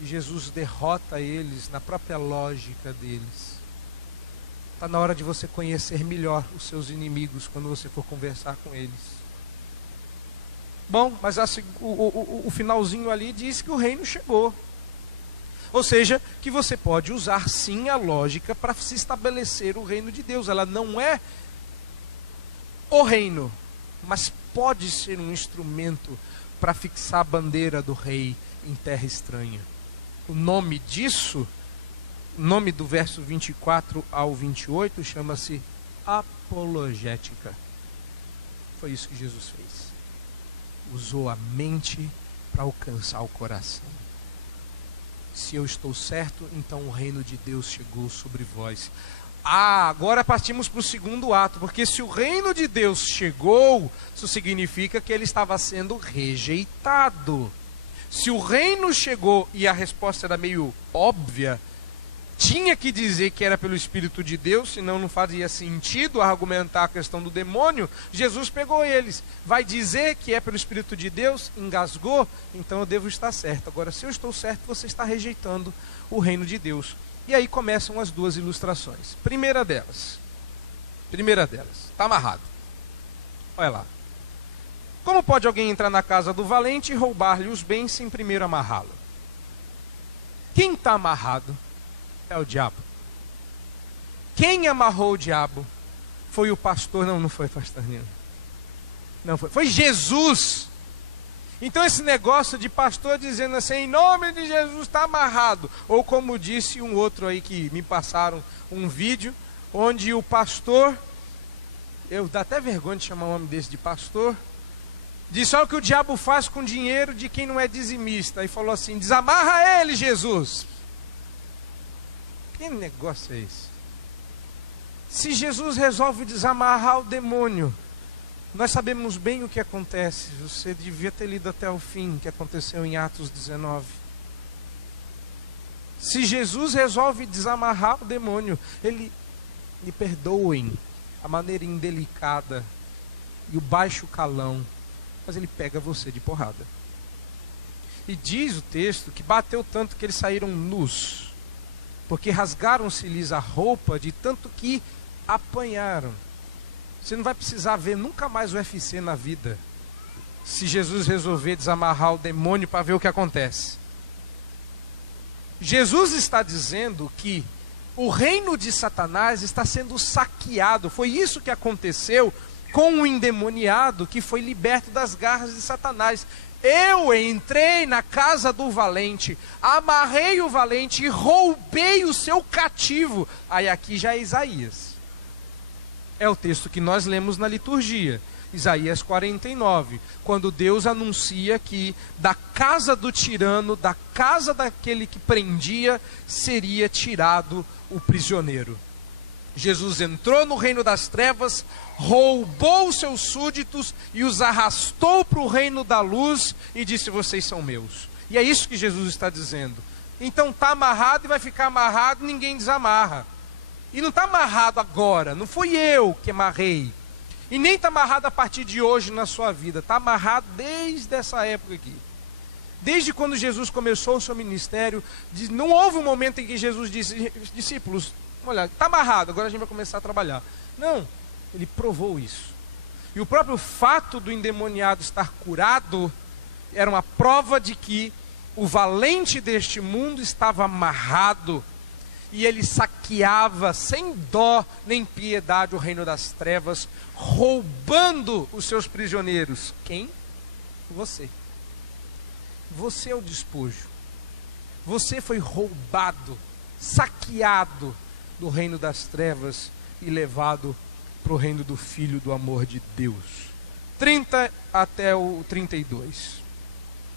E Jesus derrota eles na própria lógica deles. Está na hora de você conhecer melhor os seus inimigos quando você for conversar com eles. Bom, mas o finalzinho ali diz que o reino chegou. Ou seja, que você pode usar sim a lógica para se estabelecer o reino de Deus. Ela não é o reino, mas pode ser um instrumento para fixar a bandeira do rei em terra estranha. O nome disso, o nome do verso 24 ao 28 chama-se apologética. Foi isso que Jesus fez. Usou a mente para alcançar o coração. Se eu estou certo, então o reino de Deus chegou sobre vós. Agora partimos para o segundo ato, porque se o reino de Deus chegou, isso significa que ele estava sendo rejeitado. Se o reino chegou e a resposta era meio óbvia, tinha que dizer que era pelo Espírito de Deus, senão não fazia sentido argumentar a questão do demônio. Jesus pegou eles. Vai dizer que é pelo Espírito de Deus? Engasgou? Então eu devo estar certo. Agora, se eu estou certo, você está rejeitando o reino de Deus. E aí começam as duas ilustrações. Primeira delas, está amarrado. Olha lá. Como pode alguém entrar na casa do valente e roubar-lhe os bens sem primeiro amarrá-lo? Quem está amarrado é o diabo. Quem amarrou o diabo foi o pastor. Não foi pastor nenhum. Não foi. Foi Jesus. Então esse negócio de pastor dizendo assim, em nome de Jesus está amarrado. Ou como disse um outro aí que me passaram um vídeo, onde o pastor, eu dá até vergonha de chamar um homem desse de pastor, disse, olha o que o diabo faz com dinheiro de quem não é dizimista. E falou assim, desamarra ele, Jesus. Que negócio é esse? Se Jesus resolve desamarrar o demônio, nós sabemos bem o que acontece. Você devia ter lido até o fim, que aconteceu em Atos 19. Se Jesus resolve desamarrar o demônio, me perdoem a maneira indelicada e o baixo calão, mas ele pega você de porrada. E diz o texto que bateu tanto que eles saíram nus, porque rasgaram-se-lhes a roupa de tanto que apanharam. Você não vai precisar ver nunca mais o UFC na vida, se Jesus resolver desamarrar o demônio para ver o que acontece. Jesus está dizendo que o reino de Satanás está sendo saqueado. Foi isso que aconteceu com o endemoniado que foi liberto das garras de Satanás. Eu entrei na casa do valente, amarrei o valente e roubei o seu cativo. Aí aqui já é Isaías. É o texto que nós lemos na liturgia. Isaías 49, quando Deus anuncia que da casa do tirano, da casa daquele que prendia, seria tirado o prisioneiro. Jesus entrou no reino das trevas, roubou os seus súditos e os arrastou para o reino da luz e disse, vocês são meus. E é isso que Jesus está dizendo. Então está amarrado e vai ficar amarrado, ninguém desamarra. E não está amarrado agora, não fui eu que amarrei. E nem está amarrado a partir de hoje na sua vida, está amarrado desde essa época aqui. Desde quando Jesus começou o seu ministério, não houve um momento em que Jesus disse, discípulos, olha, está amarrado, agora a gente vai começar a trabalhar. Não, ele provou isso. E o próprio fato do endemoniado estar curado era uma prova de que o valente deste mundo estava amarrado e ele saqueava sem dó nem piedade o reino das trevas, roubando os seus prisioneiros. Quem? Você. Você é o despojo. Você foi roubado, saqueado do reino das trevas e levado para o reino do Filho do amor de Deus. 30 até o 32.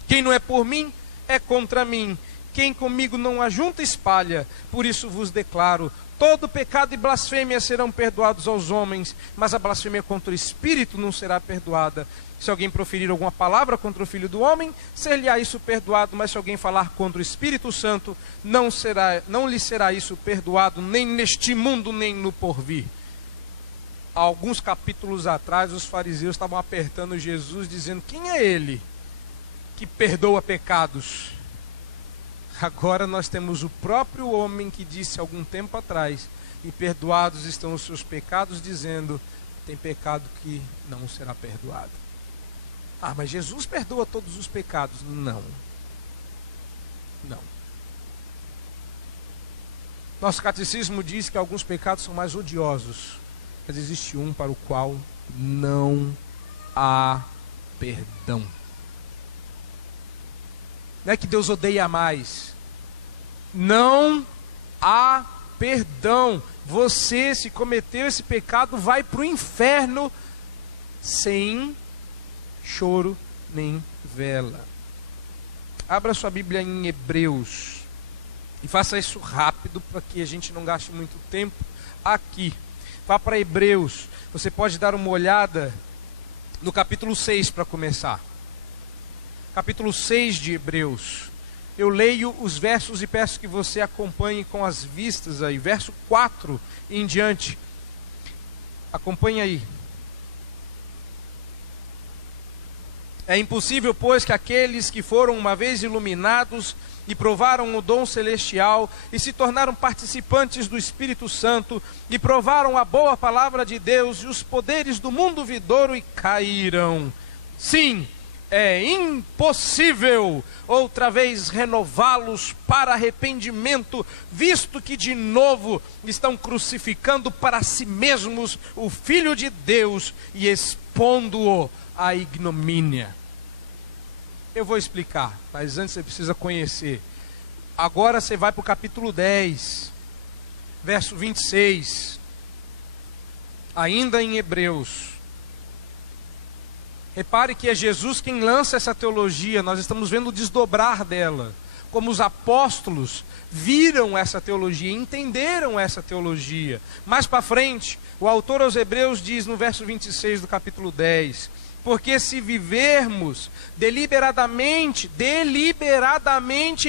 Quem não é por mim, é contra mim. Quem comigo não ajunta, espalha. Por isso vos declaro, todo pecado e blasfêmia serão perdoados aos homens, mas a blasfêmia contra o Espírito não será perdoada. Se alguém proferir alguma palavra contra o Filho do Homem, ser-lhe-á isso perdoado, mas se alguém falar contra o Espírito Santo, não lhe será isso perdoado, nem neste mundo, nem no porvir. Há alguns capítulos atrás, os fariseus estavam apertando Jesus, dizendo, quem é ele que perdoa pecados? Agora nós temos o próprio homem que disse algum tempo atrás, e perdoados estão os seus pecados, dizendo, tem pecado que não será perdoado. Ah, mas Jesus perdoa todos os pecados. Não. Não. Nosso catecismo diz que alguns pecados são mais odiosos, mas existe um para o qual não há perdão. Não é que Deus odeia mais. Não há perdão. Você, se cometeu esse pecado, vai para o inferno sem choro nem vela. Abra sua Bíblia em Hebreus. E faça isso rápido, para que a gente não gaste muito tempo aqui. Vá para Hebreus. Você pode dar uma olhada no capítulo 6 para começar. Capítulo 6 de Hebreus. Eu leio os versos e peço que você acompanhe com as vistas aí. Verso 4 em diante. Acompanhe aí. É impossível, pois, que aqueles que foram uma vez iluminados e provaram o dom celestial e se tornaram participantes do Espírito Santo e provaram a boa palavra de Deus e os poderes do mundo vindouro e caíram. Sim, é impossível outra vez renová-los para arrependimento, visto que de novo estão crucificando para si mesmos o Filho de Deus e expondo-o à ignomínia. Eu vou explicar, mas antes você precisa conhecer. Agora você vai para o capítulo 10, verso 26, ainda em Hebreus. Repare que é Jesus quem lança essa teologia, nós estamos vendo o desdobrar dela. Como os apóstolos viram essa teologia, entenderam essa teologia. Mais para frente, o autor aos Hebreus diz no verso 26 do capítulo 10: porque se vivermos deliberadamente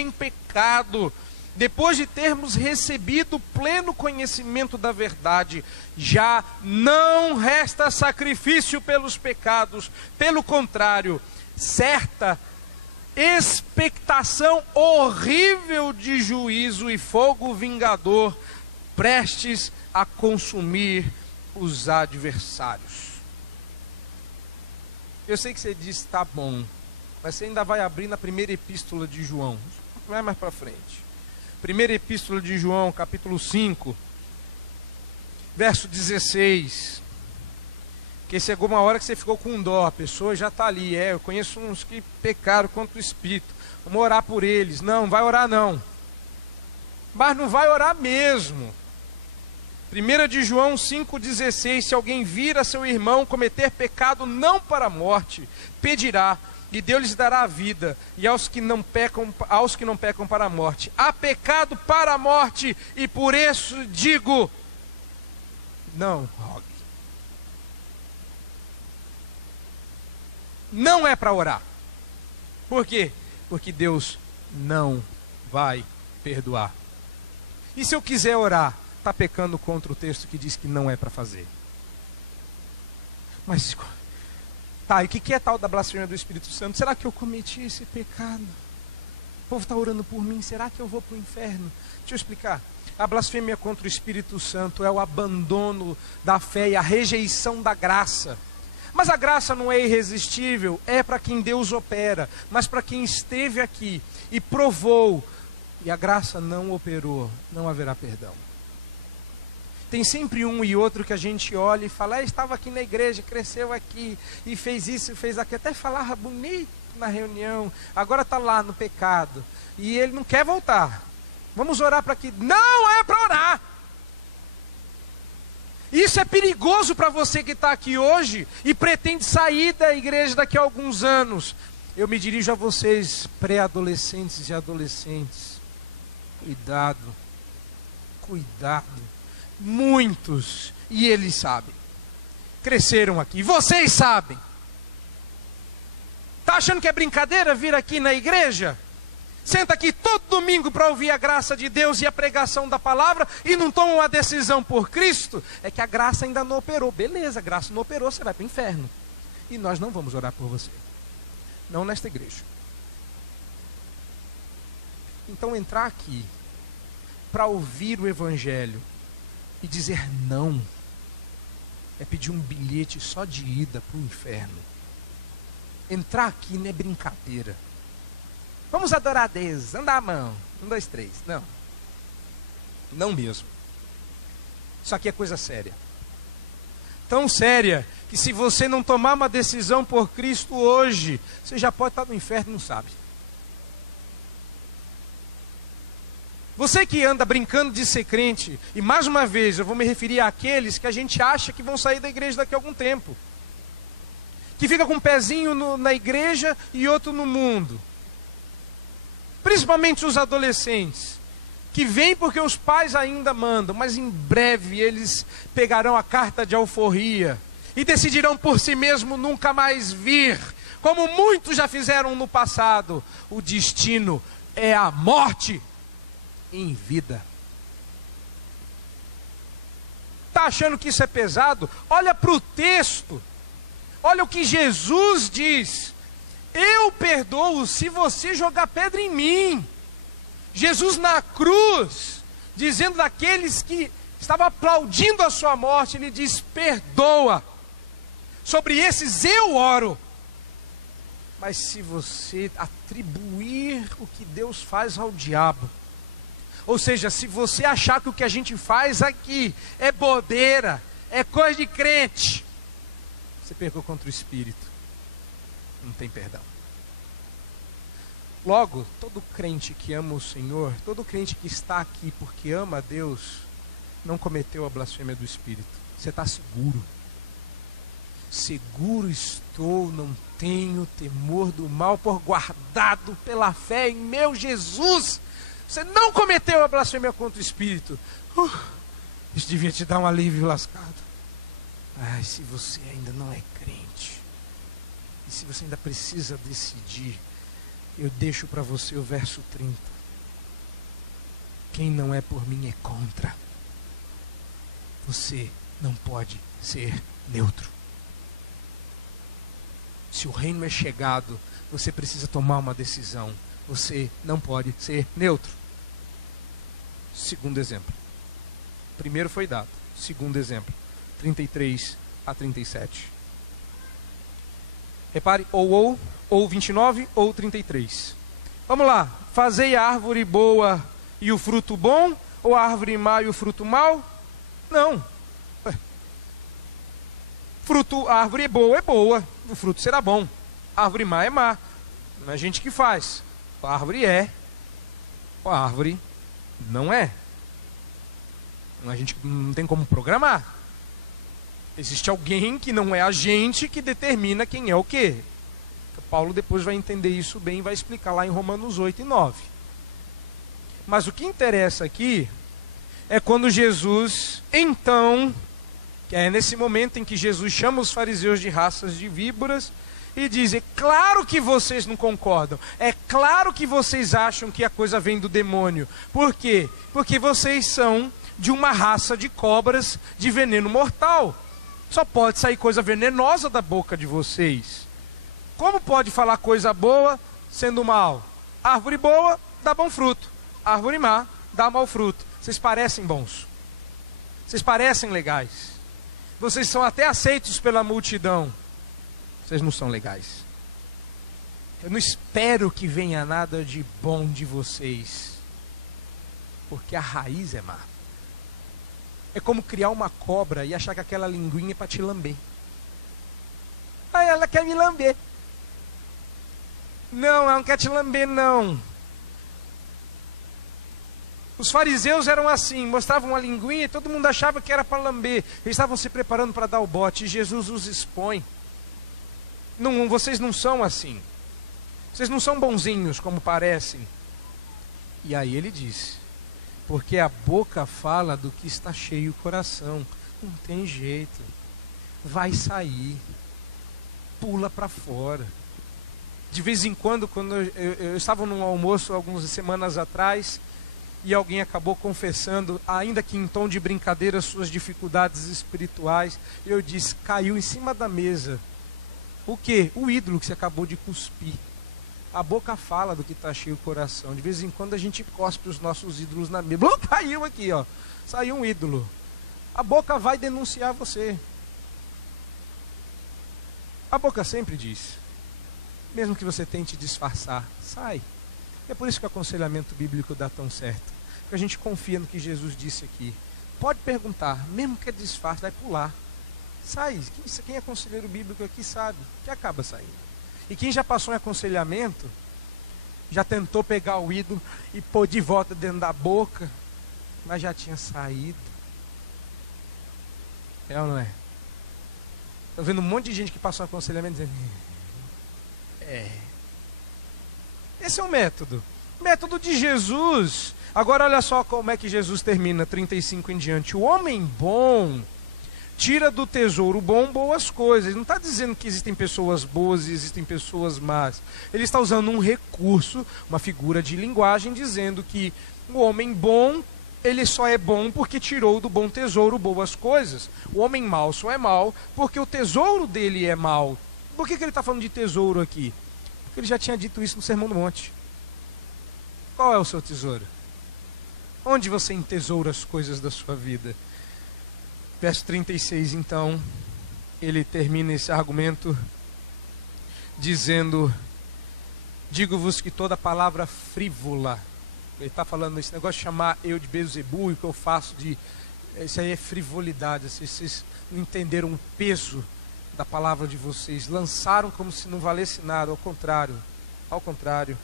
em pecado, depois de termos recebido pleno conhecimento da verdade, já não resta sacrifício pelos pecados, pelo contrário, certa expectação horrível de juízo e fogo vingador, prestes a consumir os adversários. Eu sei que você disse, tá bom, mas você ainda vai abrir na primeira epístola de João. Vai mais para frente. Primeira epístola de João, capítulo 5, verso 16. Porque chegou uma hora que você ficou com dó, a pessoa já está ali. Eu conheço uns que pecaram contra o Espírito. Vamos orar por eles. Não vai orar não. Mas não vai orar mesmo. 1 de João 5,16, se alguém vir a seu irmão cometer pecado não para a morte, pedirá, e Deus lhes dará a vida, e aos que não pecam para a morte. Há pecado para a morte, e por isso digo, não rogue. Não é para orar. Por quê? Porque Deus não vai perdoar. E se eu quiser orar, está pecando contra o texto que diz que não é para fazer. Mas, tá, e o que é tal da blasfêmia do Espírito Santo? Será que eu cometi esse pecado? O povo está orando por mim, será que eu vou para o inferno? Deixa eu explicar. A blasfêmia contra o Espírito Santo é o abandono da fé e a rejeição da graça. Mas a graça não é irresistível, é para quem Deus opera, mas para quem esteve aqui e provou, e a graça não operou, não haverá perdão. Tem sempre um e outro que a gente olha e fala, estava aqui na igreja, cresceu aqui, e fez isso, fez aquilo, até falava bonito na reunião, agora está lá no pecado, e ele não quer voltar. Vamos orar para que... Não é para orar! Isso é perigoso para você que está aqui hoje e pretende sair da igreja daqui a alguns anos. Eu me dirijo a vocês, pré-adolescentes e adolescentes. Cuidado, cuidado. Muitos, e eles sabem, cresceram aqui, vocês sabem. Está achando que é brincadeira vir aqui na igreja? Senta aqui todo domingo para ouvir a graça de Deus e a pregação da palavra e não toma uma decisão por Cristo? É que a graça ainda não operou. Beleza, a graça não operou, você vai para o inferno. E nós não vamos orar por você. Não nesta igreja. Então entrar aqui para ouvir o Evangelho e dizer não é pedir um bilhete só de ida para o inferno. Entrar aqui não é brincadeira. Vamos adorar a Deus, andar a mão, 1, 2, 3, não. Não mesmo. Isso aqui é coisa séria. Tão séria que se você não tomar uma decisão por Cristo hoje, você já pode estar no inferno e não sabe. Você que anda brincando de ser crente, e mais uma vez eu vou me referir àqueles que a gente acha que vão sair da igreja daqui a algum tempo, que fica com um pezinho na igreja e outro no mundo, principalmente os adolescentes, que vêm porque os pais ainda mandam, mas em breve eles pegarão a carta de alforria e decidirão por si mesmo nunca mais vir, como muitos já fizeram no passado. O destino é a morte em vida. Está achando que isso é pesado? Olha para o texto, olha o que Jesus diz: eu perdoo se você jogar pedra em mim. Jesus na cruz, dizendo daqueles que estavam aplaudindo a sua morte, ele diz: perdoa. Sobre esses eu oro. Mas se você atribuir o que Deus faz ao diabo, ou seja, se você achar que o que a gente faz aqui é bobeira, é coisa de crente, você pecou contra o Espírito. Não tem perdão. Logo, todo crente que ama o Senhor, todo crente que está aqui porque ama a Deus, não cometeu a blasfêmia do Espírito. Você está seguro. Seguro estou, não tenho temor do mal, por guardado pela fé em meu Jesus. Você não cometeu a blasfêmia contra o Espírito. Isso devia te dar um alívio lascado. Ai, se você ainda não é crente, e se você ainda precisa decidir, eu deixo para você o verso 30. Quem não é por mim é contra. Você não pode ser neutro. Se o reino é chegado, você precisa tomar uma decisão. Você não pode ser neutro. Segundo exemplo. Primeiro foi dado. Segundo exemplo. 33 a 37. Repare, ou 29 ou 33. Vamos lá. Fazei a árvore boa e o fruto bom, ou a árvore má e o fruto mau? Não. A árvore é boa, o fruto será bom. A árvore má é má. Não é a gente que faz. A árvore é, a árvore não é. A gente não tem como programar. Existe alguém que não é a gente que determina quem é o quê. Paulo depois vai entender isso bem e vai explicar lá em Romanos 8 e 9. Mas o que interessa aqui é quando Jesus, então, que é nesse momento em que Jesus chama os fariseus de raças de víboras e diz: é claro que vocês não concordam, é claro que vocês acham que a coisa vem do demônio. Por quê? Porque vocês são de uma raça de cobras de veneno mortal. Só pode sair coisa venenosa da boca de vocês. Como pode falar coisa boa sendo mal? Árvore boa dá bom fruto, árvore má dá mau fruto. Vocês parecem bons, vocês parecem legais, vocês são até aceitos pela multidão. Vocês não são legais. Eu não espero que venha nada de bom de vocês, porque a raiz é má. É como criar uma cobra e achar que aquela linguinha é para te lamber. Ah, ela quer me lamber. Não, ela não quer te lamber, não. Os fariseus eram assim, mostravam uma linguinha e todo mundo achava que era para lamber. Eles estavam se preparando para dar o bote e Jesus os expõe. Não, vocês não são assim. Vocês não são bonzinhos como parecem. E aí ele diz: porque a boca fala do que está cheio o coração. Não tem jeito. Vai sair. Pula para fora. De vez em quando eu estava num almoço algumas semanas atrás, e alguém acabou confessando, ainda que em tom de brincadeira, suas dificuldades espirituais. Eu disse: caiu em cima da mesa. O quê? O ídolo que você acabou de cuspir. A boca fala do que está cheio o coração. De vez em quando a gente cospe os nossos ídolos na mesa. Caiu aqui, ó. Saiu um ídolo. A boca vai denunciar você. A boca sempre diz. Mesmo que você tente disfarçar, sai. É por isso que o aconselhamento bíblico dá tão certo. Porque a gente confia no que Jesus disse aqui. Pode perguntar, mesmo que é disfarce, vai pular. Sai. Quem é conselheiro bíblico aqui sabe que acaba saindo. E quem já passou em aconselhamento, já tentou pegar o ídolo e pôr de volta dentro da boca, mas já tinha saído. É ou não é? Estou vendo um monte de gente que passou em aconselhamento dizendo: esse é o método. Método de Jesus. Agora olha só como é que Jesus termina, 35 em diante. O homem bom tira do tesouro bom boas coisas. Ele não está dizendo que existem pessoas boas e existem pessoas más. Ele está usando um recurso, uma figura de linguagem, dizendo que o homem bom, ele só é bom porque tirou do bom tesouro boas coisas. O homem mau só é mau porque o tesouro dele é mau. Por que ele está falando de tesouro aqui? Porque ele já tinha dito isso no Sermão do Monte. Qual é o seu tesouro? Onde você entesoura as coisas da sua vida? Verso 36, então, ele termina esse argumento dizendo: digo-vos que toda palavra frívola, ele está falando esse negócio de chamar eu de Beelzebul, e o que eu faço de... isso aí é frivolidade. Vocês não entenderam o peso da palavra de vocês, lançaram como se não valesse nada. Ao contrário,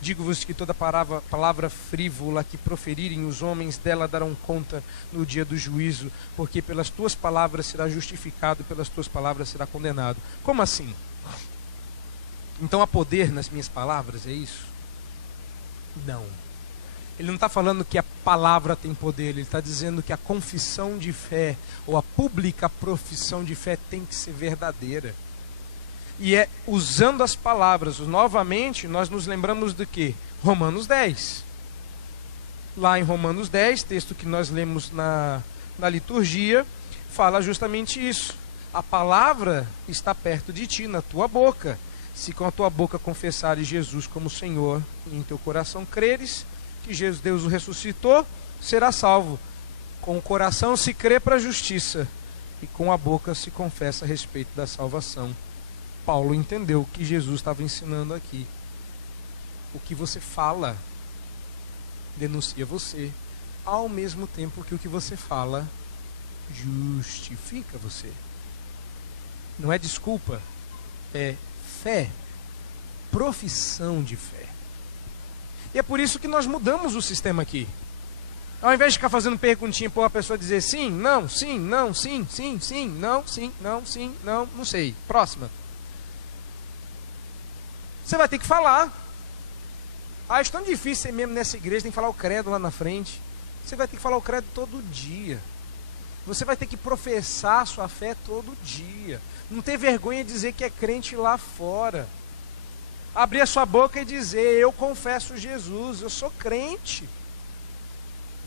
digo-vos que toda palavra frívola que proferirem os homens, dela darão conta no dia do juízo, porque pelas tuas palavras será justificado, pelas tuas palavras será condenado. Como assim? Então há poder nas minhas palavras, é isso? Não. Ele não está falando que a palavra tem poder, ele está dizendo que a confissão de fé, ou a pública profissão de fé, tem que ser verdadeira. E é usando as palavras. Novamente, nós nos lembramos do que? Romanos 10. Lá em Romanos 10, texto que nós lemos na liturgia, fala justamente isso. A palavra está perto de ti, na tua boca. Se com a tua boca confessares Jesus como Senhor, e em teu coração creres que Deus o ressuscitou, será salvo. Com o coração se crê para a justiça, e com a boca se confessa a respeito da salvação. Paulo entendeu o que Jesus estava ensinando aqui. O que você fala denuncia você, ao mesmo tempo que o que você fala justifica você. Não é desculpa, é fé, profissão de fé. E é por isso que nós mudamos o sistema aqui. Ao invés de ficar fazendo perguntinha para a pessoa dizer sim, não, sim, não, sim, sim, sim, não, sim, não, sim, não, não sei. Próxima. Você vai ter que falar. Ah, é tão difícil ser mesmo nessa igreja, tem que falar o credo lá na frente. Você vai ter que falar o credo todo dia. Você vai ter que professar a sua fé todo dia. Não ter vergonha de dizer que é crente lá fora. Abrir a sua boca e dizer: eu confesso Jesus, eu sou crente.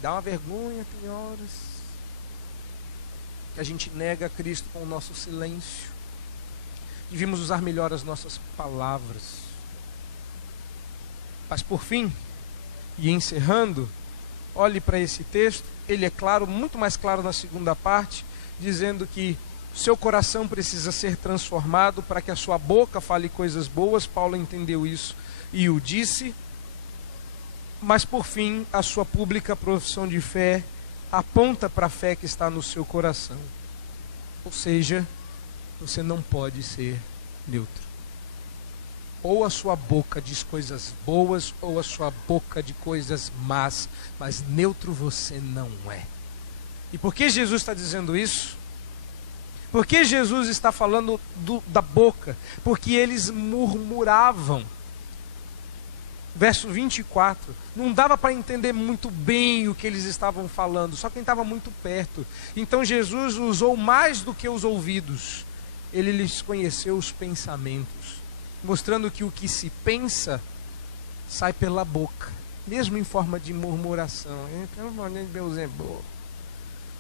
Dá uma vergonha, tem horas que a gente nega a Cristo com o nosso silêncio. Devíamos usar melhor as nossas palavras. Mas por fim, e encerrando, olhe para esse texto. Ele é claro, muito mais claro na segunda parte, dizendo que seu coração precisa ser transformado para que a sua boca fale coisas boas. Paulo entendeu isso e o disse. Mas por fim, a sua pública profissão de fé aponta para a fé que está no seu coração. Ou seja, você não pode ser neutro. Ou a sua boca diz coisas boas, ou a sua boca diz coisas más, mas neutro você não é. E por que Jesus está dizendo isso? Por que Jesus está falando da boca? Porque eles murmuravam. Verso 24, não dava para entender muito bem o que eles estavam falando, só quem estava muito perto. Então Jesus usou mais do que os ouvidos, ele lhes conheceu os pensamentos, mostrando que o que se pensa sai pela boca, mesmo em forma de murmuração.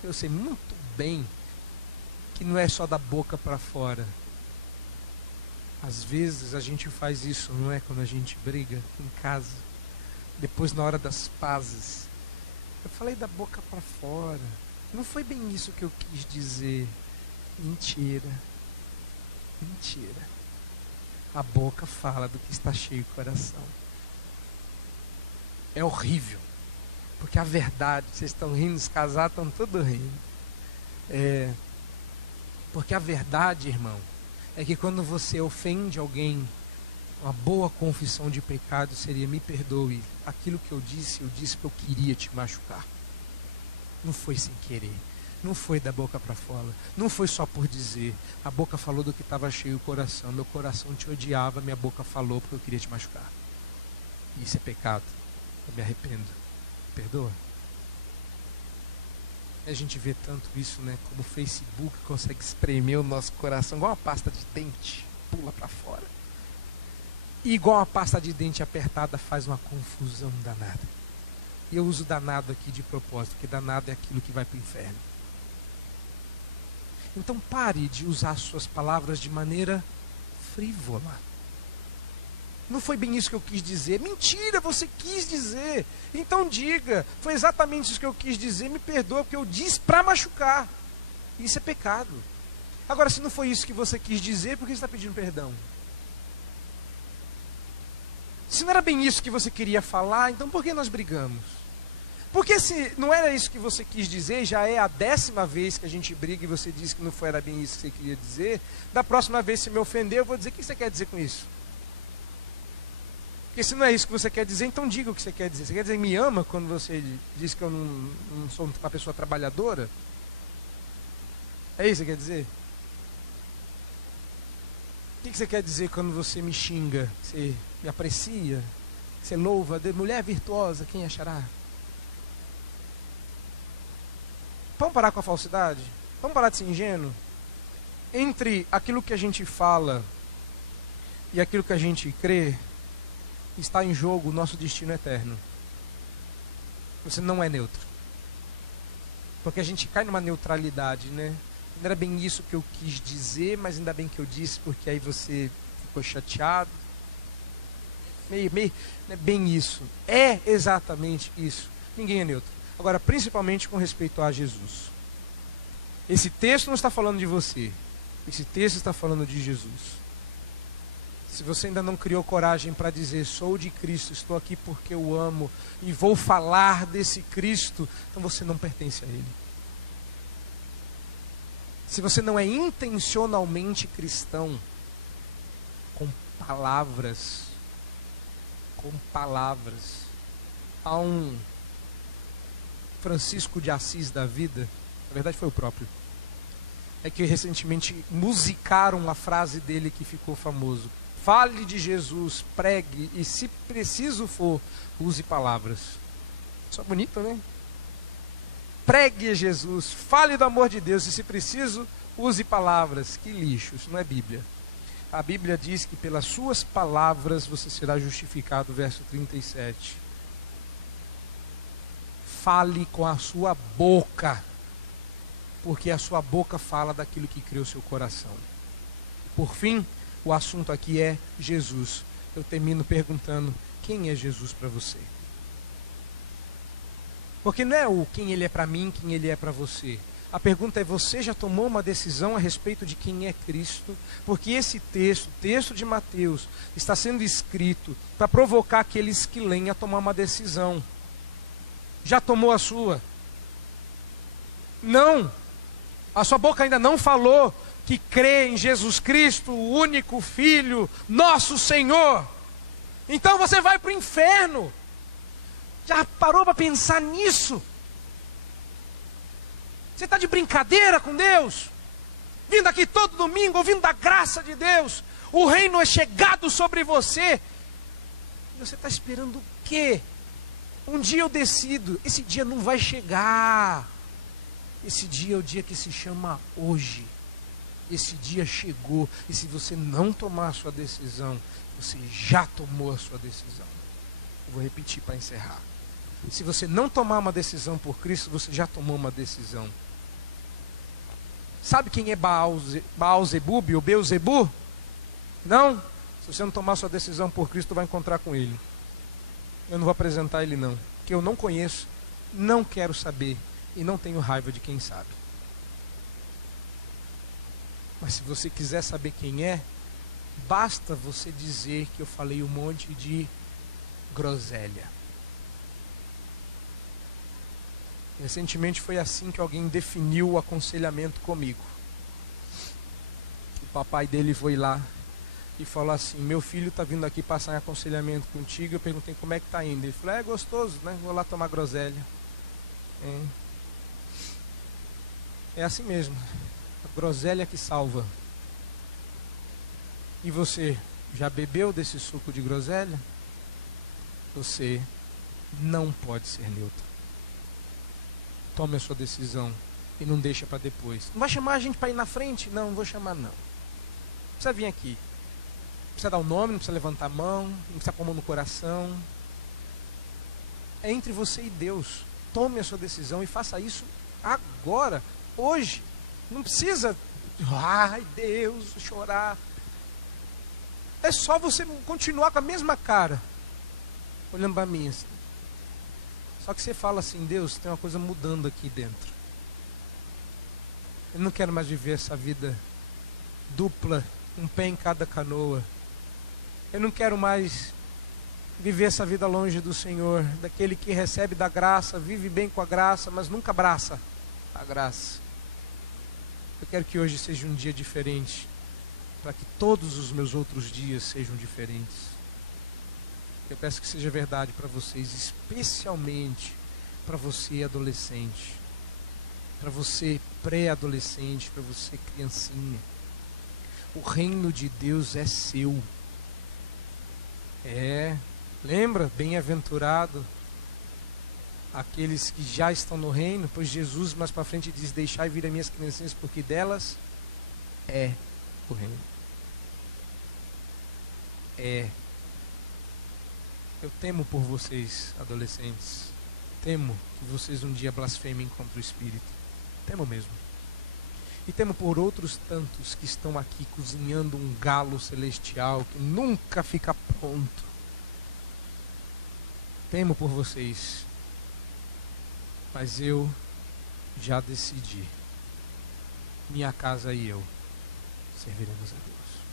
Eu sei muito bem que não é só da boca para fora. Às vezes a gente faz isso, não é? Quando a gente briga em casa, depois na hora das pazes. Eu falei da boca para fora, não foi bem isso que eu quis dizer. Mentira. Mentira. A boca fala do que está cheio o coração. É horrível. Porque a verdade, vocês estão rindo, os casados estão todos rindo. Porque a verdade, irmão, é que quando você ofende alguém, uma boa confissão de pecado seria: me perdoe, aquilo que eu disse porque eu queria te machucar. Não foi sem querer, não foi da boca para fora, não foi só por dizer. A boca falou do que estava cheio o coração. Meu coração te odiava, minha boca falou porque eu queria te machucar. Isso é pecado, eu me arrependo. Perdoa. A gente vê tanto isso, né? Como o Facebook consegue espremer o nosso coração igual uma pasta de dente, pula para fora. E igual uma pasta de dente apertada faz uma confusão danada. E eu uso danado aqui de propósito, porque danado é aquilo que vai para o inferno. Então pare de usar suas palavras de maneira frívola. Não foi bem isso que eu quis dizer. Mentira, você quis dizer. Então diga, foi exatamente isso que eu quis dizer, me perdoa, porque eu disse para machucar. Isso é pecado. Agora, se não foi isso que você quis dizer, por que você está pedindo perdão? Se não era bem isso que você queria falar, então por que nós brigamos? Porque se não era isso que você quis dizer, já é a 10ª vez que a gente briga e você diz que não era bem isso que você queria dizer, da próxima vez se me ofender, eu vou dizer: o que você quer dizer com isso? Porque se não é isso que você quer dizer, então diga o que você quer dizer. Você quer dizer me ama quando você diz que eu não sou uma pessoa trabalhadora? É isso que você quer dizer? O que você quer dizer quando você me xinga? Você me aprecia? Você louva? Mulher virtuosa, quem achará? Vamos parar com a falsidade? Vamos parar de ser ingênuo? Entre aquilo que a gente fala e aquilo que a gente crê, está em jogo o nosso destino eterno. Você não é neutro. Porque a gente cai numa neutralidade, né? Não era bem isso que eu quis dizer, mas ainda bem que eu disse, porque aí você ficou chateado. Meio, não é bem isso. É exatamente isso. Ninguém é neutro. Agora, principalmente com respeito a Jesus. Esse texto não está falando de você. Esse texto está falando de Jesus. Se você ainda não criou coragem para dizer: sou de Cristo, estou aqui porque eu amo e vou falar desse Cristo, então você não pertence a Ele. Se você não é intencionalmente cristão, com palavras, há um Francisco de Assis da vida, na verdade foi o próprio, é que recentemente musicaram uma frase dele que ficou famoso: fale de Jesus, pregue e, se preciso for, use palavras. Só bonito, né? Pregue Jesus, fale do amor de Deus e, se preciso, use palavras. Que lixo, isso não é Bíblia. A Bíblia diz que pelas suas palavras você será justificado, verso 37. Fale com a sua boca, porque a sua boca fala daquilo que criou seu coração. Por fim, o assunto aqui é Jesus. Eu termino perguntando: quem é Jesus para você? Porque não é o quem ele é para mim, quem ele é para você. A pergunta é: você já tomou uma decisão a respeito de quem é Cristo? Porque esse texto, o texto de Mateus, está sendo escrito para provocar aqueles que leem a tomar uma decisão. Já tomou a sua? Não. A sua boca ainda não falou que crê em Jesus Cristo, o único Filho, nosso Senhor. Então você vai para o inferno. Já parou para pensar nisso? Você está de brincadeira com Deus? Vindo aqui todo domingo, ouvindo da graça de Deus. O reino é chegado sobre você. E você está esperando o quê? Um dia eu decido. Esse dia não vai chegar. Esse dia é o dia que se chama hoje. Esse dia chegou. E se você não tomar a sua decisão, você já tomou a sua decisão. Eu vou repetir para encerrar. Se você não tomar uma decisão por Cristo, você já tomou uma decisão. Sabe quem é Baal-zebub ou Beuzebu? Não? Se você não tomar sua decisão por Cristo, vai encontrar com ele. Eu não vou apresentar ele não, porque eu não conheço, não quero saber e não tenho raiva de quem sabe. Mas se você quiser saber quem é, basta você dizer que eu falei um monte de groselha. Recentemente foi assim que alguém definiu o aconselhamento comigo. O papai dele foi lá e falou assim: meu filho está vindo aqui passar em aconselhamento contigo. Eu perguntei como é que está indo. Ele falou: é gostoso, né? Vou lá tomar groselha. É assim mesmo. A groselha que salva. E você já bebeu desse suco de groselha? Você não pode ser neutro. Tome a sua decisão e não deixa para depois. Não vai chamar a gente para ir na frente? Não, não vou chamar não. Não precisa vir aqui. Não precisa dar o nome, não precisa levantar a mão, não precisa pôr a mão no coração. É entre você e Deus. Tome a sua decisão e faça isso agora, hoje. Não precisa, ai Deus, chorar. É só você continuar com a mesma cara, olhando para mim assim. Só que você fala assim: Deus, tem uma coisa mudando aqui dentro. Eu não quero mais viver essa vida dupla, um pé em cada canoa. Eu não quero mais viver essa vida longe do Senhor, daquele que recebe da graça, vive bem com a graça, mas nunca abraça a graça. Eu quero que hoje seja um dia diferente, para que todos os meus outros dias sejam diferentes. Eu peço que seja verdade para vocês, especialmente para você adolescente, para você pré-adolescente, para você criancinha. O reino de Deus é seu. Lembra? Bem-aventurado aqueles que já estão no reino, pois Jesus mais para frente diz: deixai vir as minhas criancinhas, porque delas é o reino. Eu temo por vocês, adolescentes. Temo que vocês um dia blasfemem contra o Espírito. Temo mesmo. E temo por outros tantos que estão aqui cozinhando um galo celestial que nunca fica pronto. Temo por vocês. Mas eu já decidi. Minha casa e eu serviremos a Deus.